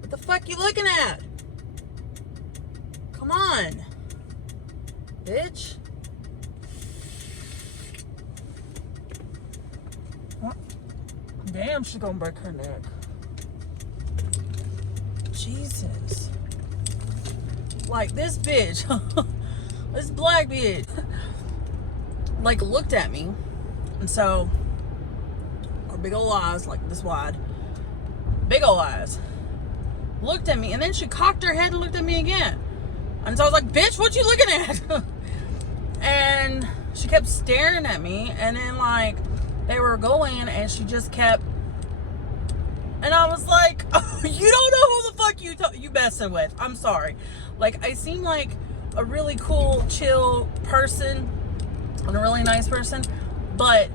What the fuck you looking at? Come on, bitch. Damn, she's gonna break her neck. Jesus. Like, this bitch, this black bitch, like, looked at me, and so her big old eyes, like this wide, big old eyes, looked at me, and then she cocked her head and looked at me again. And so I was like, bitch, what you looking at? And she kept staring at me, and then like they were going, and she just kept, and I was like, oh, you don't know who the fuck you messing with. I'm sorry. Like, I seem like a really cool, chill person and a really nice person, but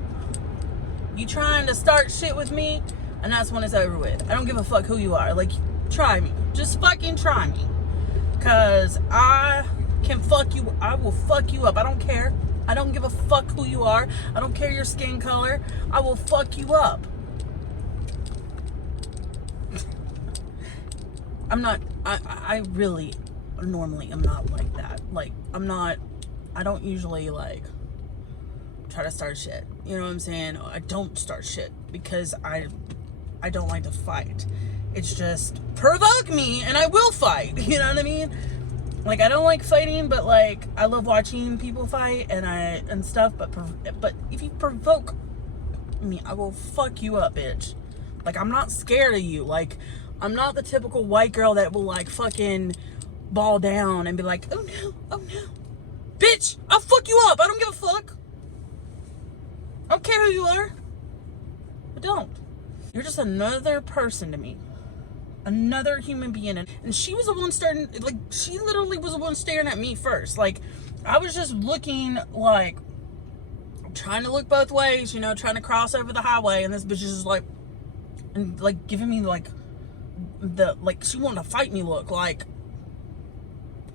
you trying to start shit with me, and that's when it's over with. I don't give a fuck who you are. Like, try me. Just fucking try me. Cause I can fuck you. I will fuck you up. I don't care. I don't give a fuck who you are. I don't care your skin color. I will fuck you up. I'm not, I really normally am not like that. Like, I don't usually like try to start shit. You know what I'm saying? I don't start shit because I don't like to fight. It's just, provoke me and I will fight. You know what I mean? Like, I don't like fighting, but like I love watching people fight and stuff. But if you provoke me, I will fuck you up, bitch. Like, I'm not scared of you. Like, I'm not the typical white girl that will like fucking ball down and be like, oh no, oh no, bitch, I'll fuck you up. I don't give a fuck. I don't care who you are. I don't. You're just another person to me. Another human being. And she was the one starting, like, she literally was the one staring at me first. Like, I was just looking, like, trying to look both ways, you know, trying to cross over the highway, and this bitch is just like, and like giving me like the, like, she wanted to fight me look. Like,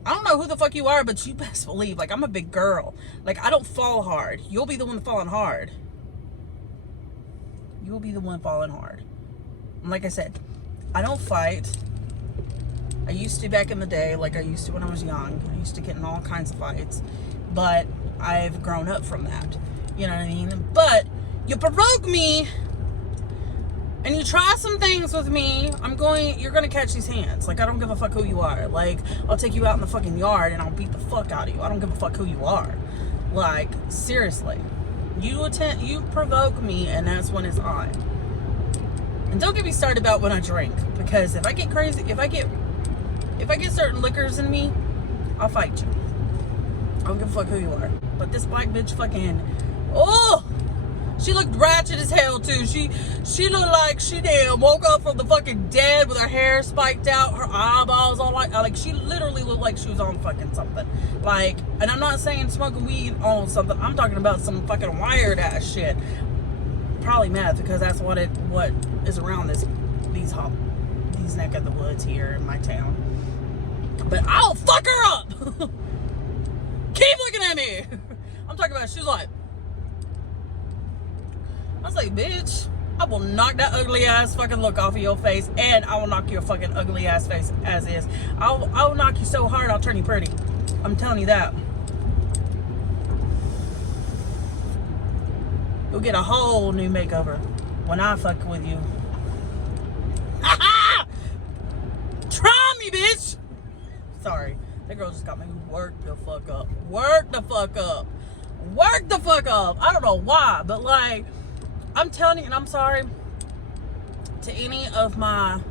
I don't know who the fuck you are, but you best believe, like, I'm a big girl. Like, I don't fall hard. You'll be the one falling hard. You'll be the one falling hard. And like I said, I don't fight. I used to back in the day, like I used to when I was young. I used to get in all kinds of fights, but I've grown up from that. You know what I mean? But you provoke me and you try some things with me, you're gonna catch these hands. Like, I don't give a fuck who you are. Like, I'll take you out in the fucking yard and I'll beat the fuck out of you. I don't give a fuck who you are. Like, seriously. You provoke me, and that's when it's on. And don't get me started about when I drink, because if I get crazy, if I get certain liquors in me, I'll fight you. I don't give a fuck who you are. But this black bitch fucking, oh, she looked ratchet as hell too. She looked like she damn woke up from the fucking dead with her hair spiked out, her eyeballs all like she literally looked like she was on fucking something. Like, and I'm not saying smoking weed on something. I'm talking about some fucking wired ass shit. Probably meth, because that's what is around these neck of the woods here in my town. But I'll fuck her up. Keep looking at me. I'm talking about, she was like, I was like, bitch, I will knock that ugly ass fucking look off of your face, and I will knock your fucking ugly ass face as is. I'll knock you so hard I'll turn you pretty. I'm telling you that. You'll get a whole new makeover when I fuck with you. Try me, bitch. Sorry. That girl just got me worked the fuck up. Work the fuck up. Work the fuck up. I don't know why, but like, I'm telling you, and I'm sorry to any of my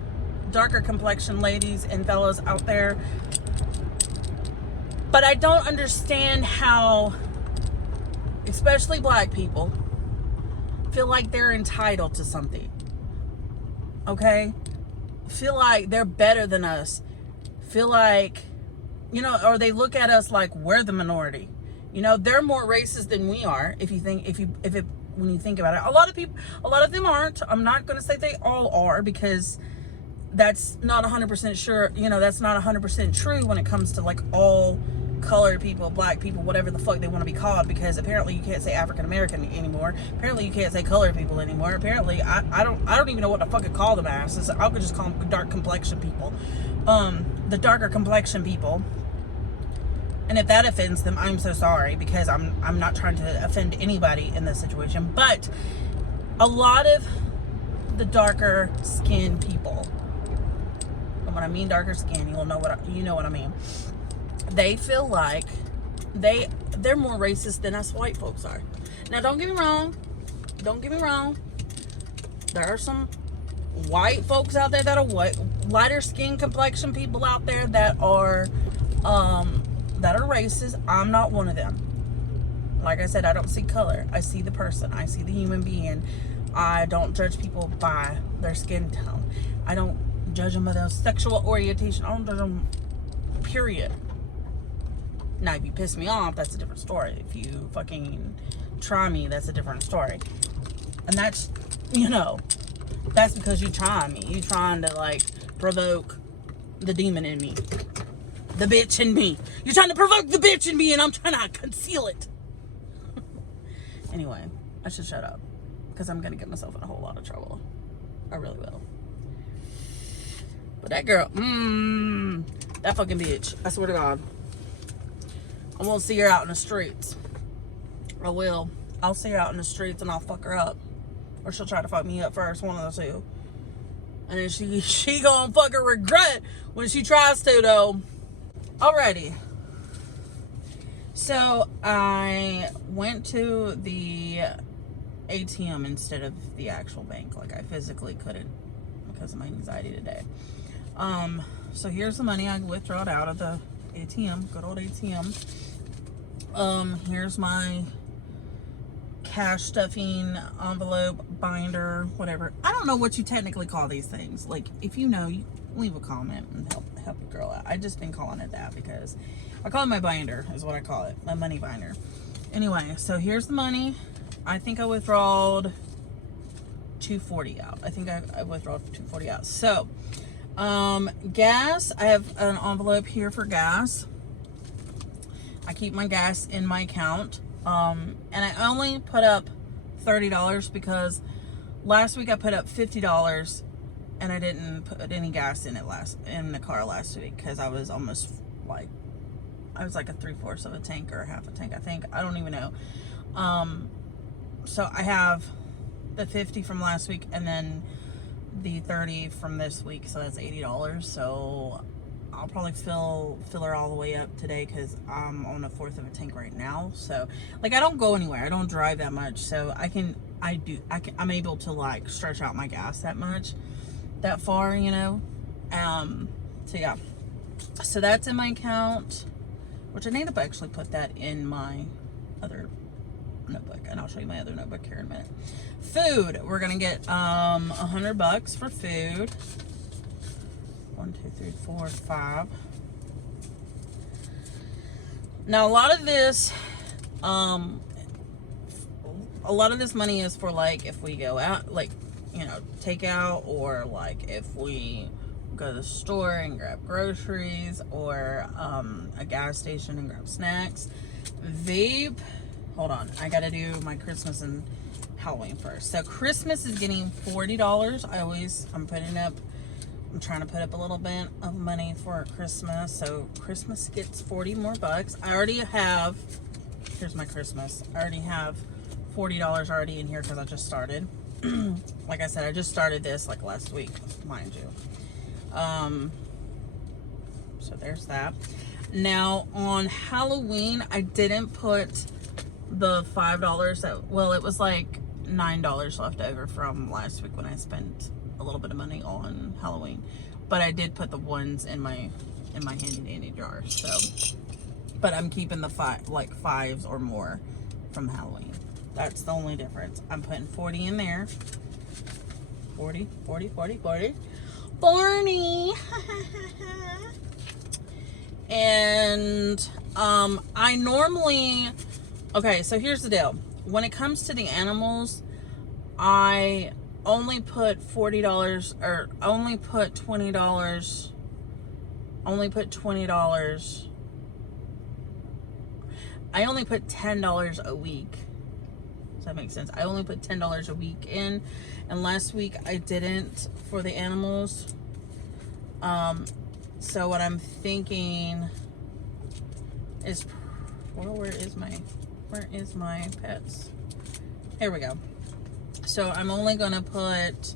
darker complexion ladies and fellas out there, but I don't understand how, especially black people, feel like they're entitled to something. Okay? Feel like they're better than us. Feel like, you know, or they look at us like we're the minority. You know, they're more racist than we are. When you think about it, a lot of them aren't. I'm not going to say they all are, because that's not 100% sure. You know, that's not 100% true when it comes to like all colored people, black people, whatever the fuck they want to be called, because apparently you can't say African American anymore. Apparently you can't say colored people anymore. Apparently I don't even know what to fucking call them asses. I could just call them dark complexion people. The darker complexion people. And if that offends them, I'm so sorry, because I'm not trying to offend anybody in this situation. But a lot of the darker skin people, and when I mean darker skin, you know what I mean. They feel like they're more racist than us white folks are. Now, don't get me wrong. Don't get me wrong. There are some white folks out there that are lighter skin complexion people out there that are racist. I'm not one of them. Like I said, I don't see color. I see the person. I see the human being. I don't judge people by their skin tone. I don't judge them by their sexual orientation. I don't judge them, period. Now, if you piss me off, that's a different story. If you fucking try me, that's a different story. And that's, you know, that's because you trying me. You trying to, like, provoke the demon in me. The bitch in me. You're trying to provoke the bitch in me, and I'm trying to conceal it. Anyway, I should shut up, because I'm going to get myself in a whole lot of trouble. I really will. But that girl, that fucking bitch. I swear to God. I won't see her out in the streets. I will. I'll see her out in the streets and I'll fuck her up. Or she'll try to fuck me up first, one of the two. And then she gonna fucking regret when she tries to, though. Alrighty. So I went to the ATM instead of the actual bank. Like I physically couldn't because of my anxiety today. So here's the money I withdrawed out of the ATM, good old ATM. Here's my cash stuffing envelope, binder, whatever. I don't know what you technically call these things. Like, if you know, you leave a comment and help your girl out. I just been calling it that because I call it my binder, is what I call it, my money binder. Anyway, so here's the money. I think I withdrawed $240 out. I think I withdrawed $240 out. So, gas, I have an envelope here for gas. I keep my gas in my account. And I only put up $30 because last week I put up $50 and I didn't put any gas in the car last week because I was almost like, I was like a 3/4 of a tank or a half a tank, I think. I don't even know. So I have the 50 from last week and then the 30 from this week, so that's $80. So I'll probably fill her all the way up today because I'm on a 1/4 of a tank right now. So like I don't go anywhere, I don't drive that much, so I'm able to like stretch out my gas that far, you know. So yeah, so that's in my account, which I need to actually put that in my other notebook, and I'll show you my other notebook here in a minute. Food, we're gonna get $100 for food. 1, 2, 3, 4, 5. Now a lot of this money is for like if we go out, like, you know, take out, or like if we go to the store and grab groceries, or a gas station and grab snacks. Vape, hold on, I gotta do my Christmas and Halloween first. So Christmas is getting $40. I'm trying to put up a little bit of money for Christmas. So Christmas gets 40 more bucks. I already have, here's my Christmas. I already have $40 already in here because I just started. Like I said, I just started this like last week, mind you. So there's that. Now on Halloween, I didn't put the $5 that, well, it was like $9 left over from last week when I spent a little bit of money on Halloween, but I did put the ones in my handy dandy jar. So, but I'm keeping the fives or more from Halloween. That's the only difference. I'm putting 40 in there. 40. And I normally, okay, so here's the deal. When it comes to the animals, I only put $40, or only put $20. Only put $20. I only put $10 a week. Does that make sense? I only put $10 a week in, and last week I didn't for the animals. So what I'm thinking is, well, where is my pets? Here we go. So I'm only gonna put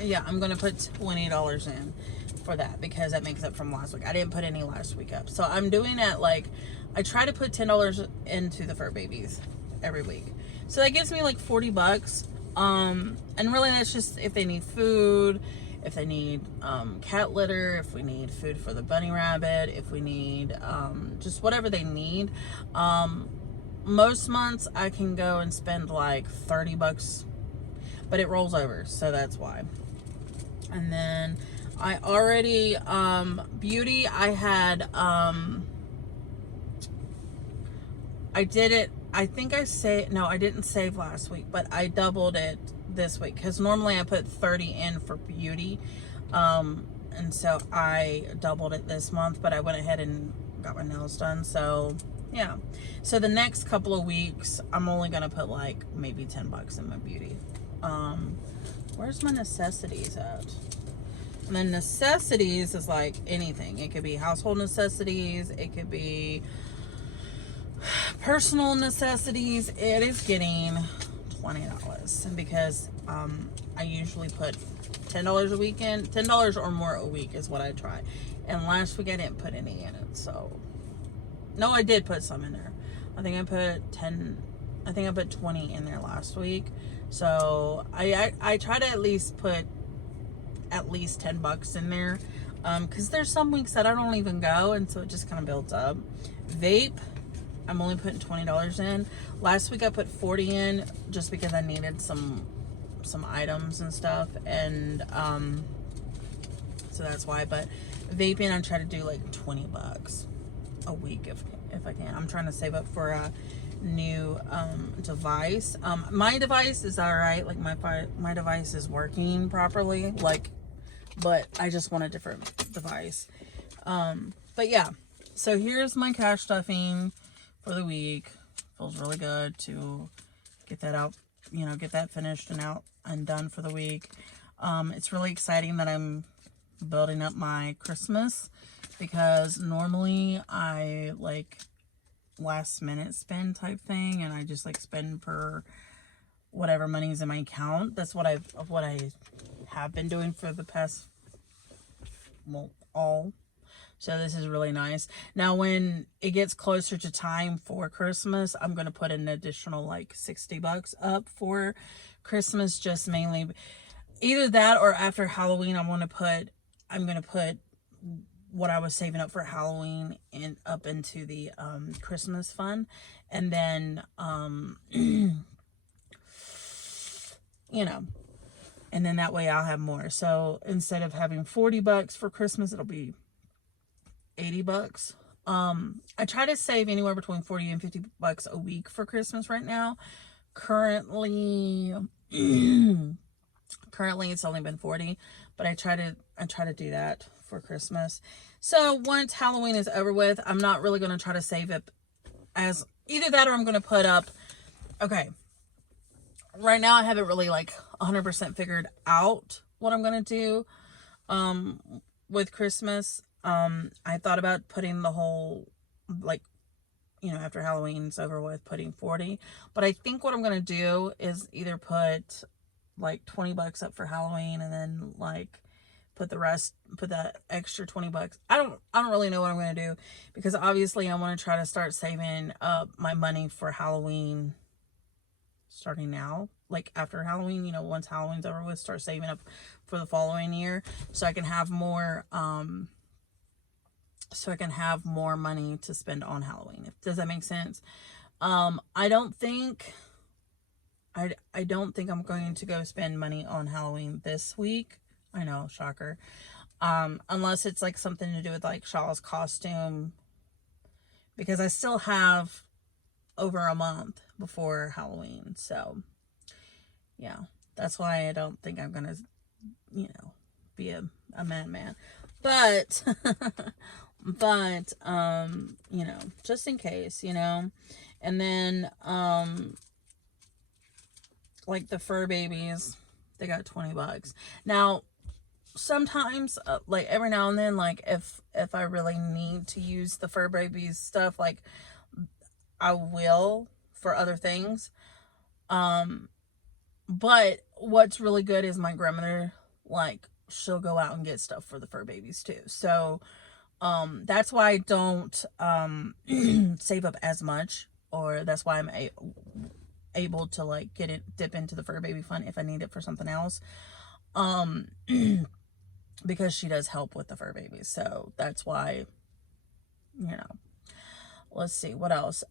yeah, I'm gonna put $20 in for that because that makes up from last week. I didn't put any last week up, so I'm doing it like, I try to put $10 into the fur babies every week, so that gives me like $40. And really that's just if they need food, if they need cat litter, if we need food for the bunny rabbit, if we need just whatever they need. Most months I can go and spend like $30, but it rolls over, so that's why. And then I already beauty, I had I did it, I think I didn't save last week, but I doubled it this week because normally I put 30 in for beauty, and so I doubled it this month, but I went ahead and got my nails done. So yeah, so the next couple of weeks I'm only gonna put like maybe $10 in my beauty. Where's my necessities at? And then necessities is like anything. It could be household necessities, it could be personal necessities. It is getting $20, and because I usually put $10 a weekend. $10 or more a week is what I try. And last week I didn't put any in it. So, no, I did put some in there. I think I put 20 in there last week. So I try to at least put at least $10 in there. Because there's some weeks that I don't even go, and so it just kind of builds up. Vape, I'm only putting $20 in. Last week I put 40 in just because I needed some items and stuff, and so that's why. But vaping, I try to do like $20 a week if I can. I'm trying to save up for a new device. My device is all right. Like my device is working properly. Like, but I just want a different device. But yeah, so here's my cash stuffing for the week. Feels really good to get that out, get that finished and out and done for the week. It's really exciting that I'm building up my Christmas, because normally I like last minute spend type thing, and I just like spend per whatever money's in my account. That's what I have been doing for the past, so this is really nice. Now when it gets closer to time for Christmas, I'm going to put an additional like $60 up for Christmas, just mainly either that or after Halloween. I'm going to put what I was saving up for Halloween and up into the Christmas fund, and then and then that way I'll have more. So instead of having $40 for Christmas, it'll be $80. I try to save anywhere between $40 and $50 a week for Christmas right now. Currently it's only been 40, but I try to do that for Christmas. So once Halloween is over with, I'm not really going to try to save it as either that, or I'm going to put up, okay, right now I haven't really like 100% figured out what I'm going to do with Christmas. I thought about putting the whole, like, after Halloween's over with, putting 40, but I think what I'm going to do is either put like $20 up for Halloween, and then like put that extra $20. I don't really know what I'm going to do, because obviously I want to try to start saving up my money for Halloween starting now, like after Halloween, once Halloween's over with, start saving up for the following year, so I can have more money to spend on Halloween. Does that make sense? I don't think I'm going to go spend money on Halloween this week. I know, shocker. Unless it's like something to do with like Shaw's costume, because I still have over a month before Halloween. So yeah, that's why I don't think I'm gonna, be a madman. But just in case, and then like the fur babies, they got $20. Now sometimes like every now and then, like if I really need to use the fur babies stuff, like I will for other things. But what's really good is my grandmother, like, she'll go out and get stuff for the fur babies too. So that's why I don't save up as much, or that's why I'm able to like dip into the fur baby fund if I need it for something else. Because she does help with the fur babies. So that's why, let's see what else.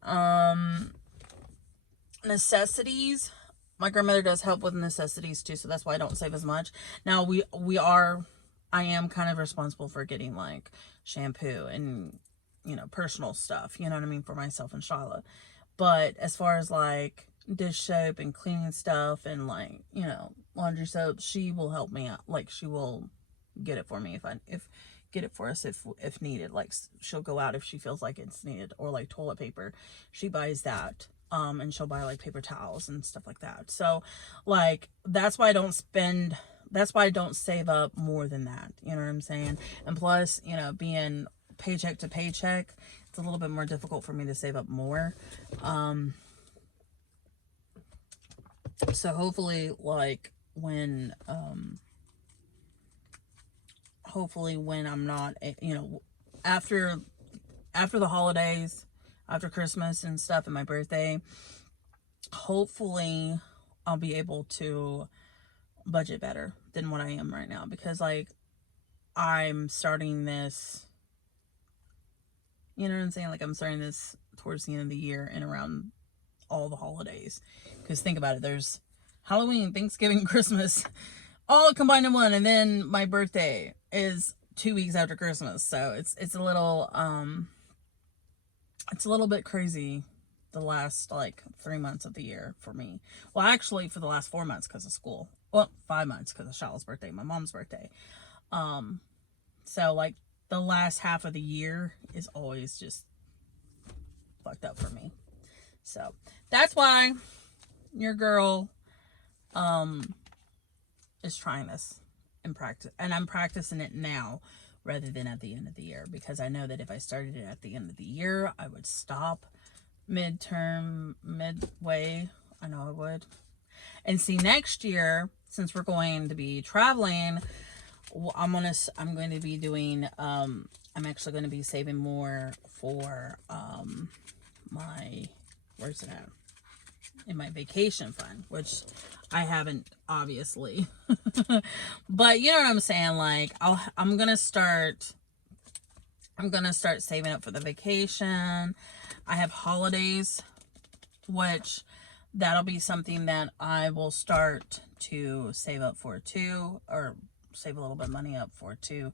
Necessities. My grandmother does help with necessities too, so that's why I don't save as much. Now I am kind of responsible for getting like shampoo and personal stuff, you know what I mean, for myself and Shala. But as far as like dish soap and cleaning stuff and like laundry soap, she will help me out. Like she will get it for me if get it for us if needed. Like she'll go out if she feels like it's needed, or like toilet paper, she buys that. And she'll buy like paper towels and stuff like that. So like that's why I don't save up more than that, you know what I'm saying? And plus, being paycheck to paycheck, it's a little bit more difficult for me to save up more. So hopefully, like when hopefully when I'm not, after the holidays, after Christmas and stuff and my birthday, hopefully I'll be able to budget better than what I am right now, because like I'm starting this, you know what I'm saying? Like I'm starting this towards the end of the year and around all the holidays. Because think about it, there's Halloween, Thanksgiving, Christmas, all combined in one, and then my birthday is 2 weeks after Christmas. So it's a little bit crazy the last like 3 months of the year for me. Well, actually for the last 4 months because of school. Well, 5 months because of Charlotte's birthday, my mom's birthday. So like the last half of the year is always just fucked up for me. So that's why your girl is trying this and practice, and I'm practicing it now rather than at the end of the year, because I know that if I started it at the end of the year, I would stop midway. I know I would. And see, next year, since we're going to be traveling, I'm going to be doing, I'm actually going to be saving more for, where's it at? In my vacation fund, which I haven't, obviously. But you know what I'm saying? Like, I'm going to start saving up for the vacation. I have holidays, which that'll be something that I will start to save up for too, or save a little bit of money up for too.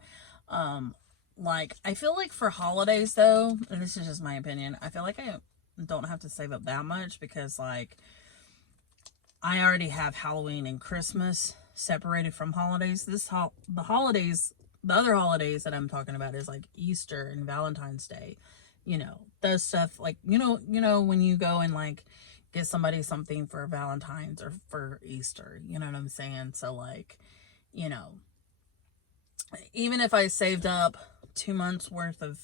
Like, I feel like for holidays though, and this is just my opinion, I feel like I don't have to save up that much, because like I already have Halloween and Christmas separated from holidays. The other holidays that I'm talking about is like Easter and Valentine's Day. You know, those stuff, like, you know, when you go and like get somebody something for Valentine's or for Easter, you know what I'm saying? So like, you know, even if I saved up 2 months worth of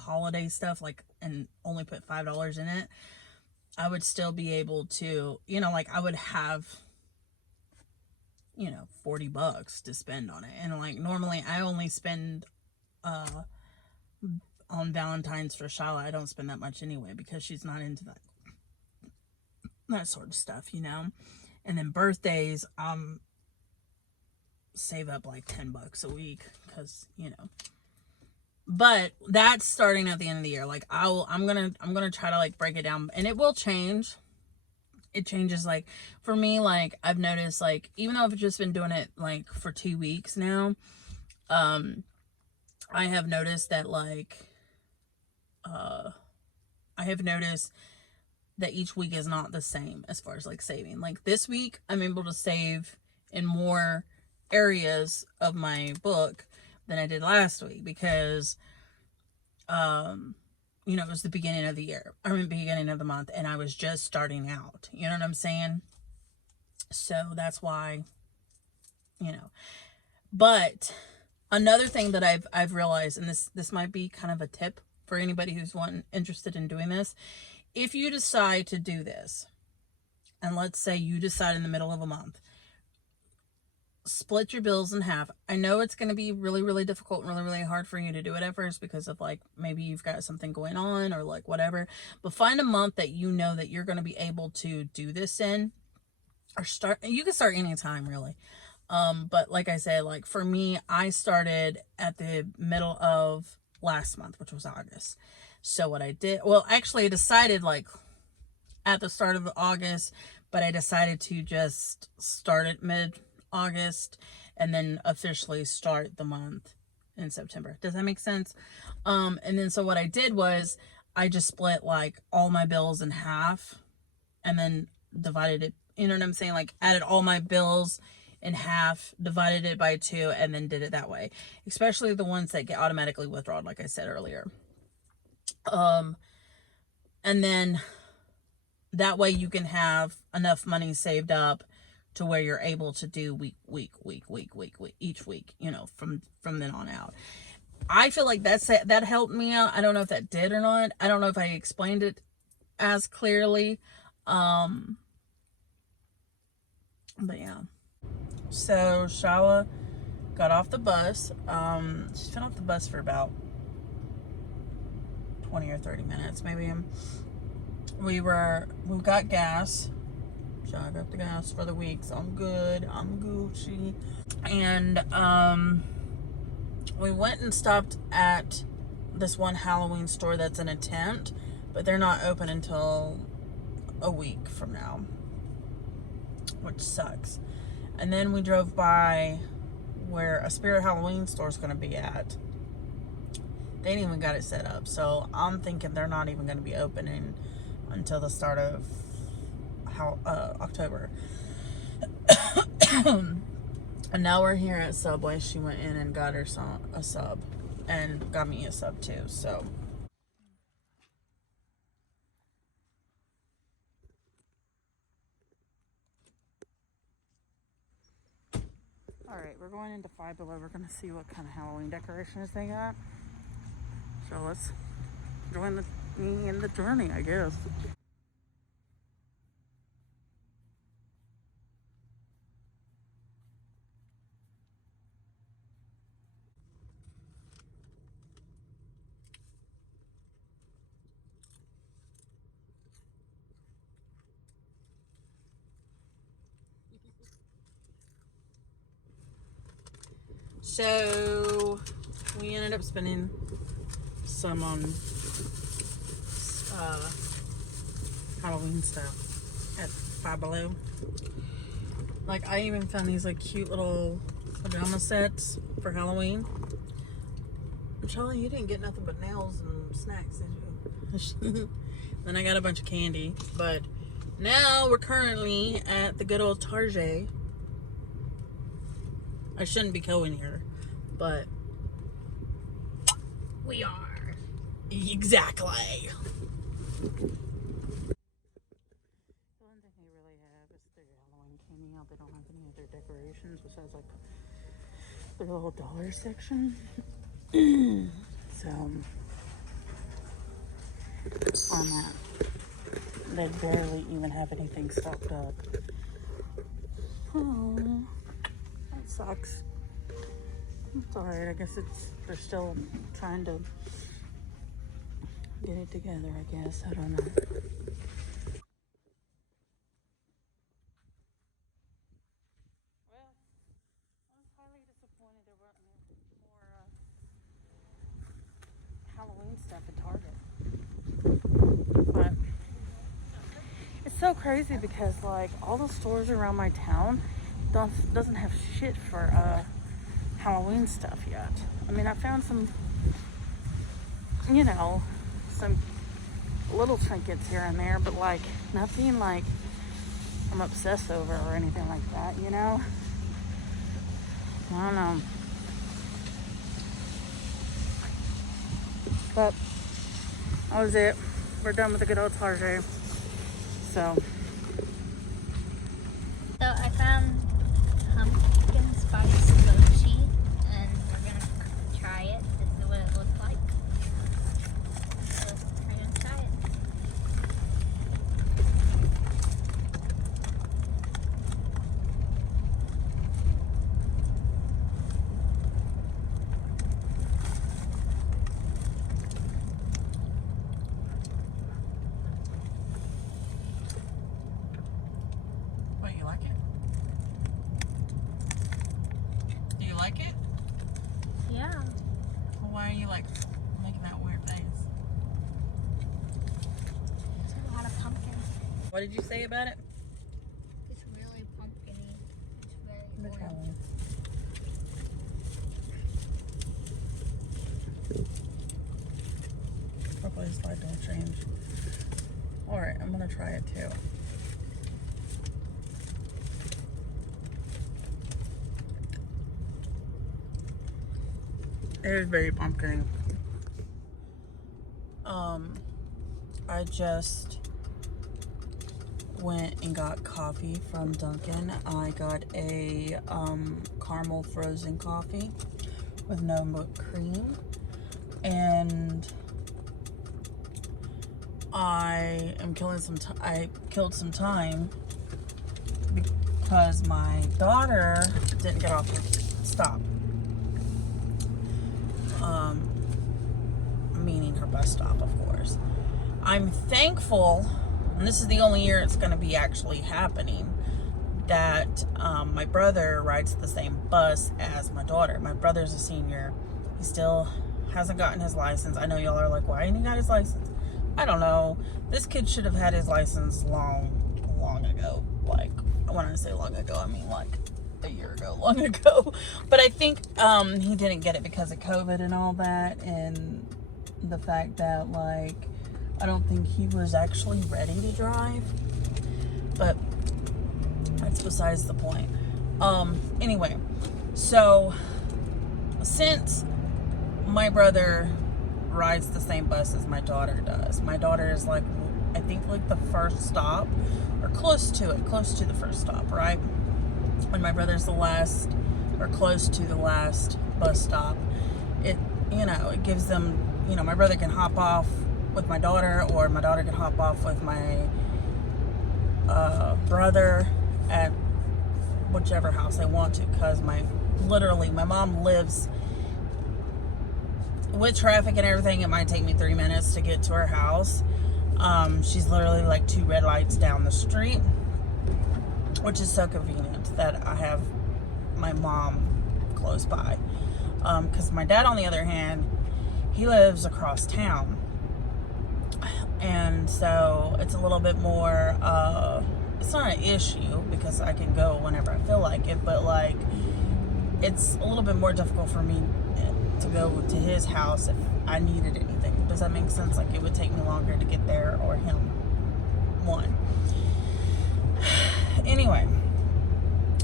holiday stuff, like, and only put $5 in it, I would still be able to, like I would have, $40 to spend on it. And like normally I only spend on Valentine's for Charlotte. I don't spend that much anyway, because she's not into that sort of stuff, And then birthdays, save up like $10 a week, because but that's starting at the end of the year. Like I'm gonna try to like break it down, and it will change. It changes, like for me, like I've noticed, like even though I've just been doing it like for 2 weeks now, I have noticed that like I have noticed that each week is not the same as far as like saving. Like this week I'm able to save in more areas of my book than I did last week, because it was the beginning of the year, beginning of the month, and I was just starting out, you know what I'm saying? So that's why, but another thing that I've realized, and this might be kind of a tip for anybody who's interested in doing this. If you decide to do this, and let's say you decide in the middle of a month, split your bills in half. I know it's going to be really, really difficult and really, really hard for you to do it at first, because of like maybe you've got something going on or like whatever, but find a month that you know that you're going to be able to do this in, or you can start anytime really. But like I said, like for me, I started at the middle of last month, which was August. So what I did, well, actually I decided like at the start of August, but I decided to just start at mid-August and then officially start the month in September. Does that make sense? And then so what I did was I just split like all my bills in half and then divided it, you know what I'm saying? Like added all my bills in half, divided it by 2, and then did it that way. Especially the ones that get automatically withdrawn, like I said earlier. And then that way you can have enough money saved up to where you're able to do week each week, from then on out. I feel like that helped me out. I don't know if that did or not. I don't know if I explained it as clearly. But yeah. So Shala got off the bus. She's been off the bus for about 20 or 30 minutes, maybe. We got gas. Shala got the gas for the week, so I'm good. I'm Gucci. And we went and stopped at this one Halloween store that's an attempt, but they're not open until a week from now, which sucks. And then we drove by where a Spirit Halloween store is going to be at. They ain't even got it set up, so I'm thinking they're not even going to be opening until the start of October. And now we're here at Subway. She went in and got her a sub, and got me a sub too, so. Alright, we're going into Five Below. We're going to see what kind of Halloween decorations they got. So let's join me in the journey, I guess. So we ended up spending some on Halloween stuff at Five Below. Like, I even found these like cute little pajama sets for Halloween. Charlie, you didn't get nothing but nails and snacks, did you? Then I got a bunch of candy. But now we're currently at the good old Target. I shouldn't be going here, but we are. Exactly. The one thing they really have is their Halloween candy out. They don't have any other decorations besides like their little dollar section. So on that, they barely even have anything stocked up. Oh, that sucks. It's alright. I guess they're still trying to get it together, I guess. I don't know. Well, I was highly disappointed there wasn't more Halloween stuff at Target. But it's so crazy because like all the stores around my town doesn't have shit for Halloween stuff yet. I mean, I found some, you know, some little trinkets here and there, but like nothing like I'm obsessed over or anything like that, you know? I don't know. But that was it. We're done with the good old Target. So I found pumpkin spice mochi, and we're gonna try it. This is what it looks like. So we're gonna try it. what, you like it? Do you like it? Yeah. Well, why are you like making that weird face? It's a lot of pumpkin. What did you say about it? It's really pumpkin-y. It's very Okay. orange. Hopefully this light don't change. Alright, I'm gonna try it too. It is very pumpkin. I just went and got coffee from Dunkin'. I got a caramel frozen coffee with no whipped cream, and I am killing some. I killed some time because my daughter didn't get off the stop. Meaning her bus stop, of course. I'm thankful, and this is the only year it's going to be actually happening, that my brother rides the same bus as my daughter. My brother's a senior. He still hasn't gotten his license. I know y'all are like, why ain't he got his license? I don't know. This kid should have had his license long ago. Like, when I say long ago, I mean like a year ago, long ago. But I think he didn't get it because of COVID and all that, and the fact that, like, I don't think he was actually ready to drive. But that's besides the point. Anyway, so since my brother rides the same bus as my daughter does, my daughter is like, I think like the first stop, or close to the first stop, right? When my brother's the last, or close to the last bus stop, it gives them, my brother can hop off with my daughter, or my daughter can hop off with my brother at whichever house they want to, because my mom lives, with traffic and everything, it might take me 3 minutes to get to her house. She's literally like 2 red lights down the street, which is so convenient that I have my mom close by. Because my dad, on the other hand, he lives across town, and so it's a little bit more, it's not an issue because I can go whenever I feel like it, but like, it's a little bit more difficult for me to go to his house if I needed anything. Does that make sense? Like, it would take me longer to get there, or him. One. Anyway,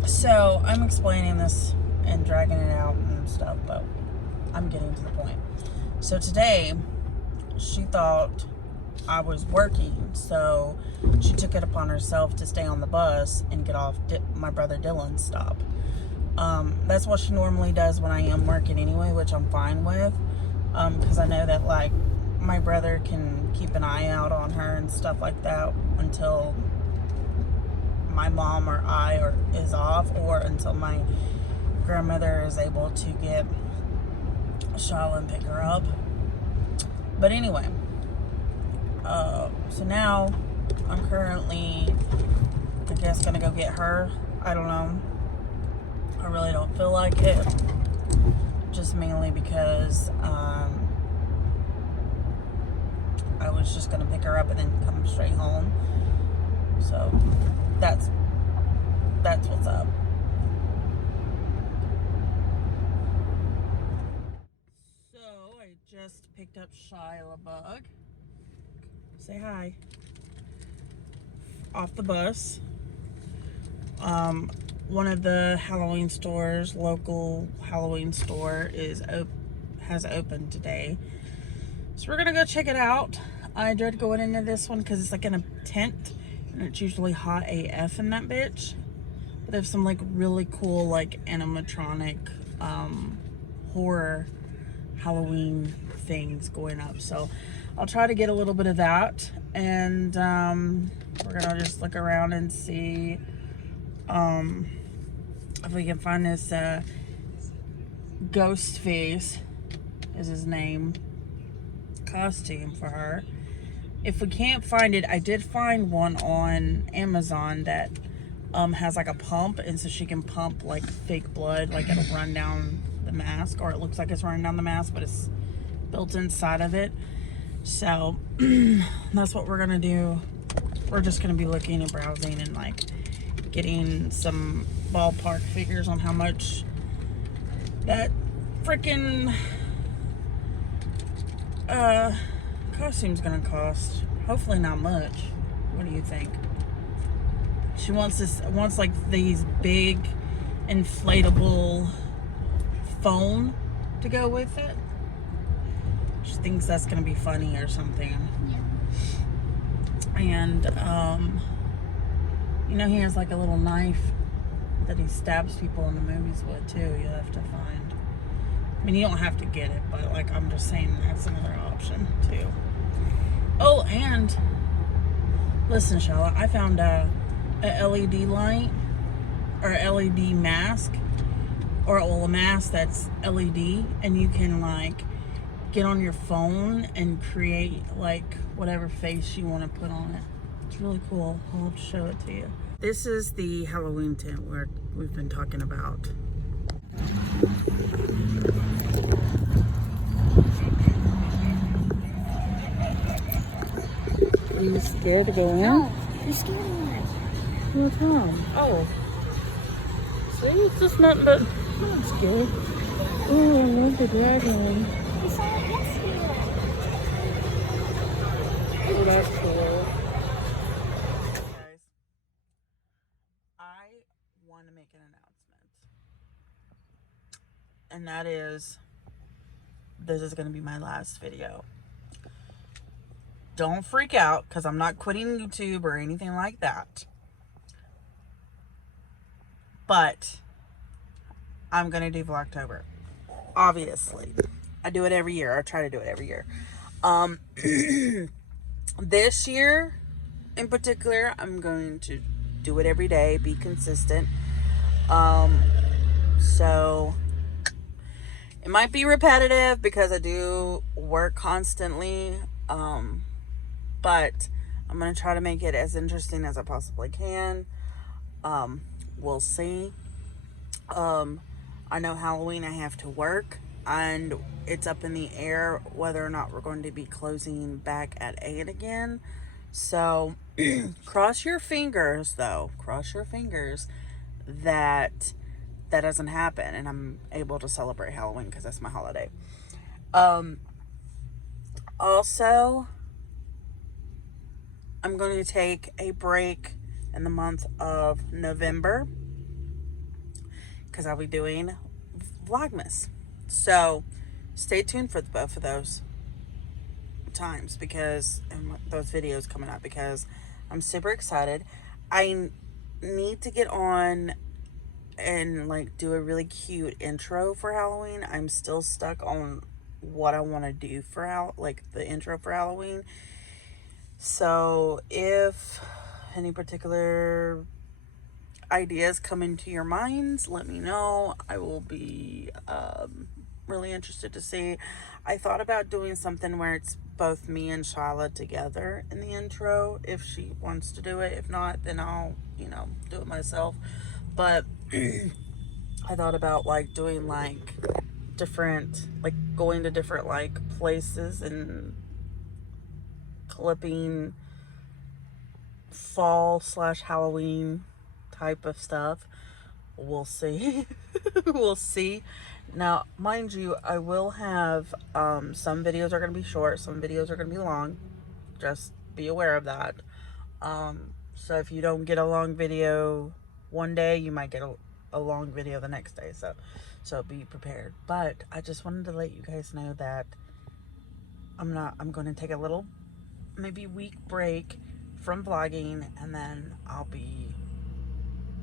so I'm explaining this and dragging it out and stuff, but I'm getting to the point. So today, she thought I was working, so she took it upon herself to stay on the bus and get off my brother Dylan's stop. That's what she normally does when I am working anyway, which I'm fine with, because I know that, like, my brother can keep an eye out on her and stuff like that until my mom or I is off, or until my grandmother is able to get Shala and pick her up. But anyway, so now I'm currently, I guess, gonna go get her. I don't know. I really don't feel like it, just mainly because I was just gonna pick her up and then come straight home. So that's what's up. So I just picked up Shyla Bug. Say hi. Off the bus. One of the Halloween stores, local Halloween store, has opened today. So we're gonna go check it out. I dread going into this one because it's like in a tent, and it's usually hot AF in that bitch. But they have some like really cool like animatronic horror Halloween things going up. So I'll try to get a little bit of that, and we're gonna just look around and see if we can find this Ghostface is his name costume for her. If we can't find it, I did find one on Amazon that has like a pump, and so she can pump like fake blood, like it'll run down the mask, or it looks like it's running down the mask, but it's built inside of it. So that's what we're gonna do. We're just gonna be looking and browsing and like getting some ballpark figures on how much that freaking costume's gonna cost. Hopefully not much. What do you think? She wants like these big inflatable phone to go with it. She thinks that's gonna be funny or something. Yeah. And he has like a little knife that he stabs people in the movies with too. You have to find. I mean, you don't have to get it, but like, I'm just saying that's another option too. Oh, and listen, Shala, I found a LED light or LED mask, or well, a mask that's LED, and you can like get on your phone and create like whatever face you want to put on it. It's really cool. I'll have to show it to you. This is the Halloween tent we've been talking about. Are you scared to go in? No, you're scared of me. What's wrong? Oh. See, it's just nothing but... I'm scared. Oh, I love the dragon. We saw it yesterday. Oh, that's cool. Guys, I want to make an announcement. And that is, this is going to be my last video. Don't freak out, because I'm not quitting YouTube or anything like that. But I'm going to do Vlogtober. Obviously. I do it every year. I try to do it every year. This year in particular, I'm going to do it every day, be consistent. So it might be repetitive because I do work constantly. But I'm going to try to make it as interesting as I possibly can. We'll see. I know Halloween I have to work, and it's up in the air whether or not we're going to be closing back at 8 again. So cross your fingers, though. Cross your fingers that that doesn't happen and I'm able to celebrate Halloween because that's my holiday. Also, I'm going to take a break in the month of November because I'll be doing Vlogmas. So stay tuned for both of those times because and those videos coming up, because I'm super excited. I need to get on and like do a really cute intro for Halloween. I'm still stuck on what I want to do for like the intro for Halloween. So if any particular ideas come into your minds, let me know. I will be really interested to see. I thought about doing something where it's both me and Shyla together in the intro if she wants to do it. If not, then I'll, do it myself. But I thought about like doing like different, like going to different like places and clipping fall/Halloween type of stuff. We'll see. We'll see. Now, mind you, I will have some videos are going to be short, some videos are going to be long. Just be aware of that. So if you don't get a long video one day, you might get a long video the next day. So be prepared. But I just wanted to let you guys know that I'm going to take a little maybe week break from vlogging, and then I'll be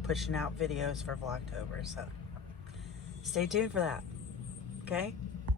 pushing out videos for Vlogtober. So stay tuned for that. Okay?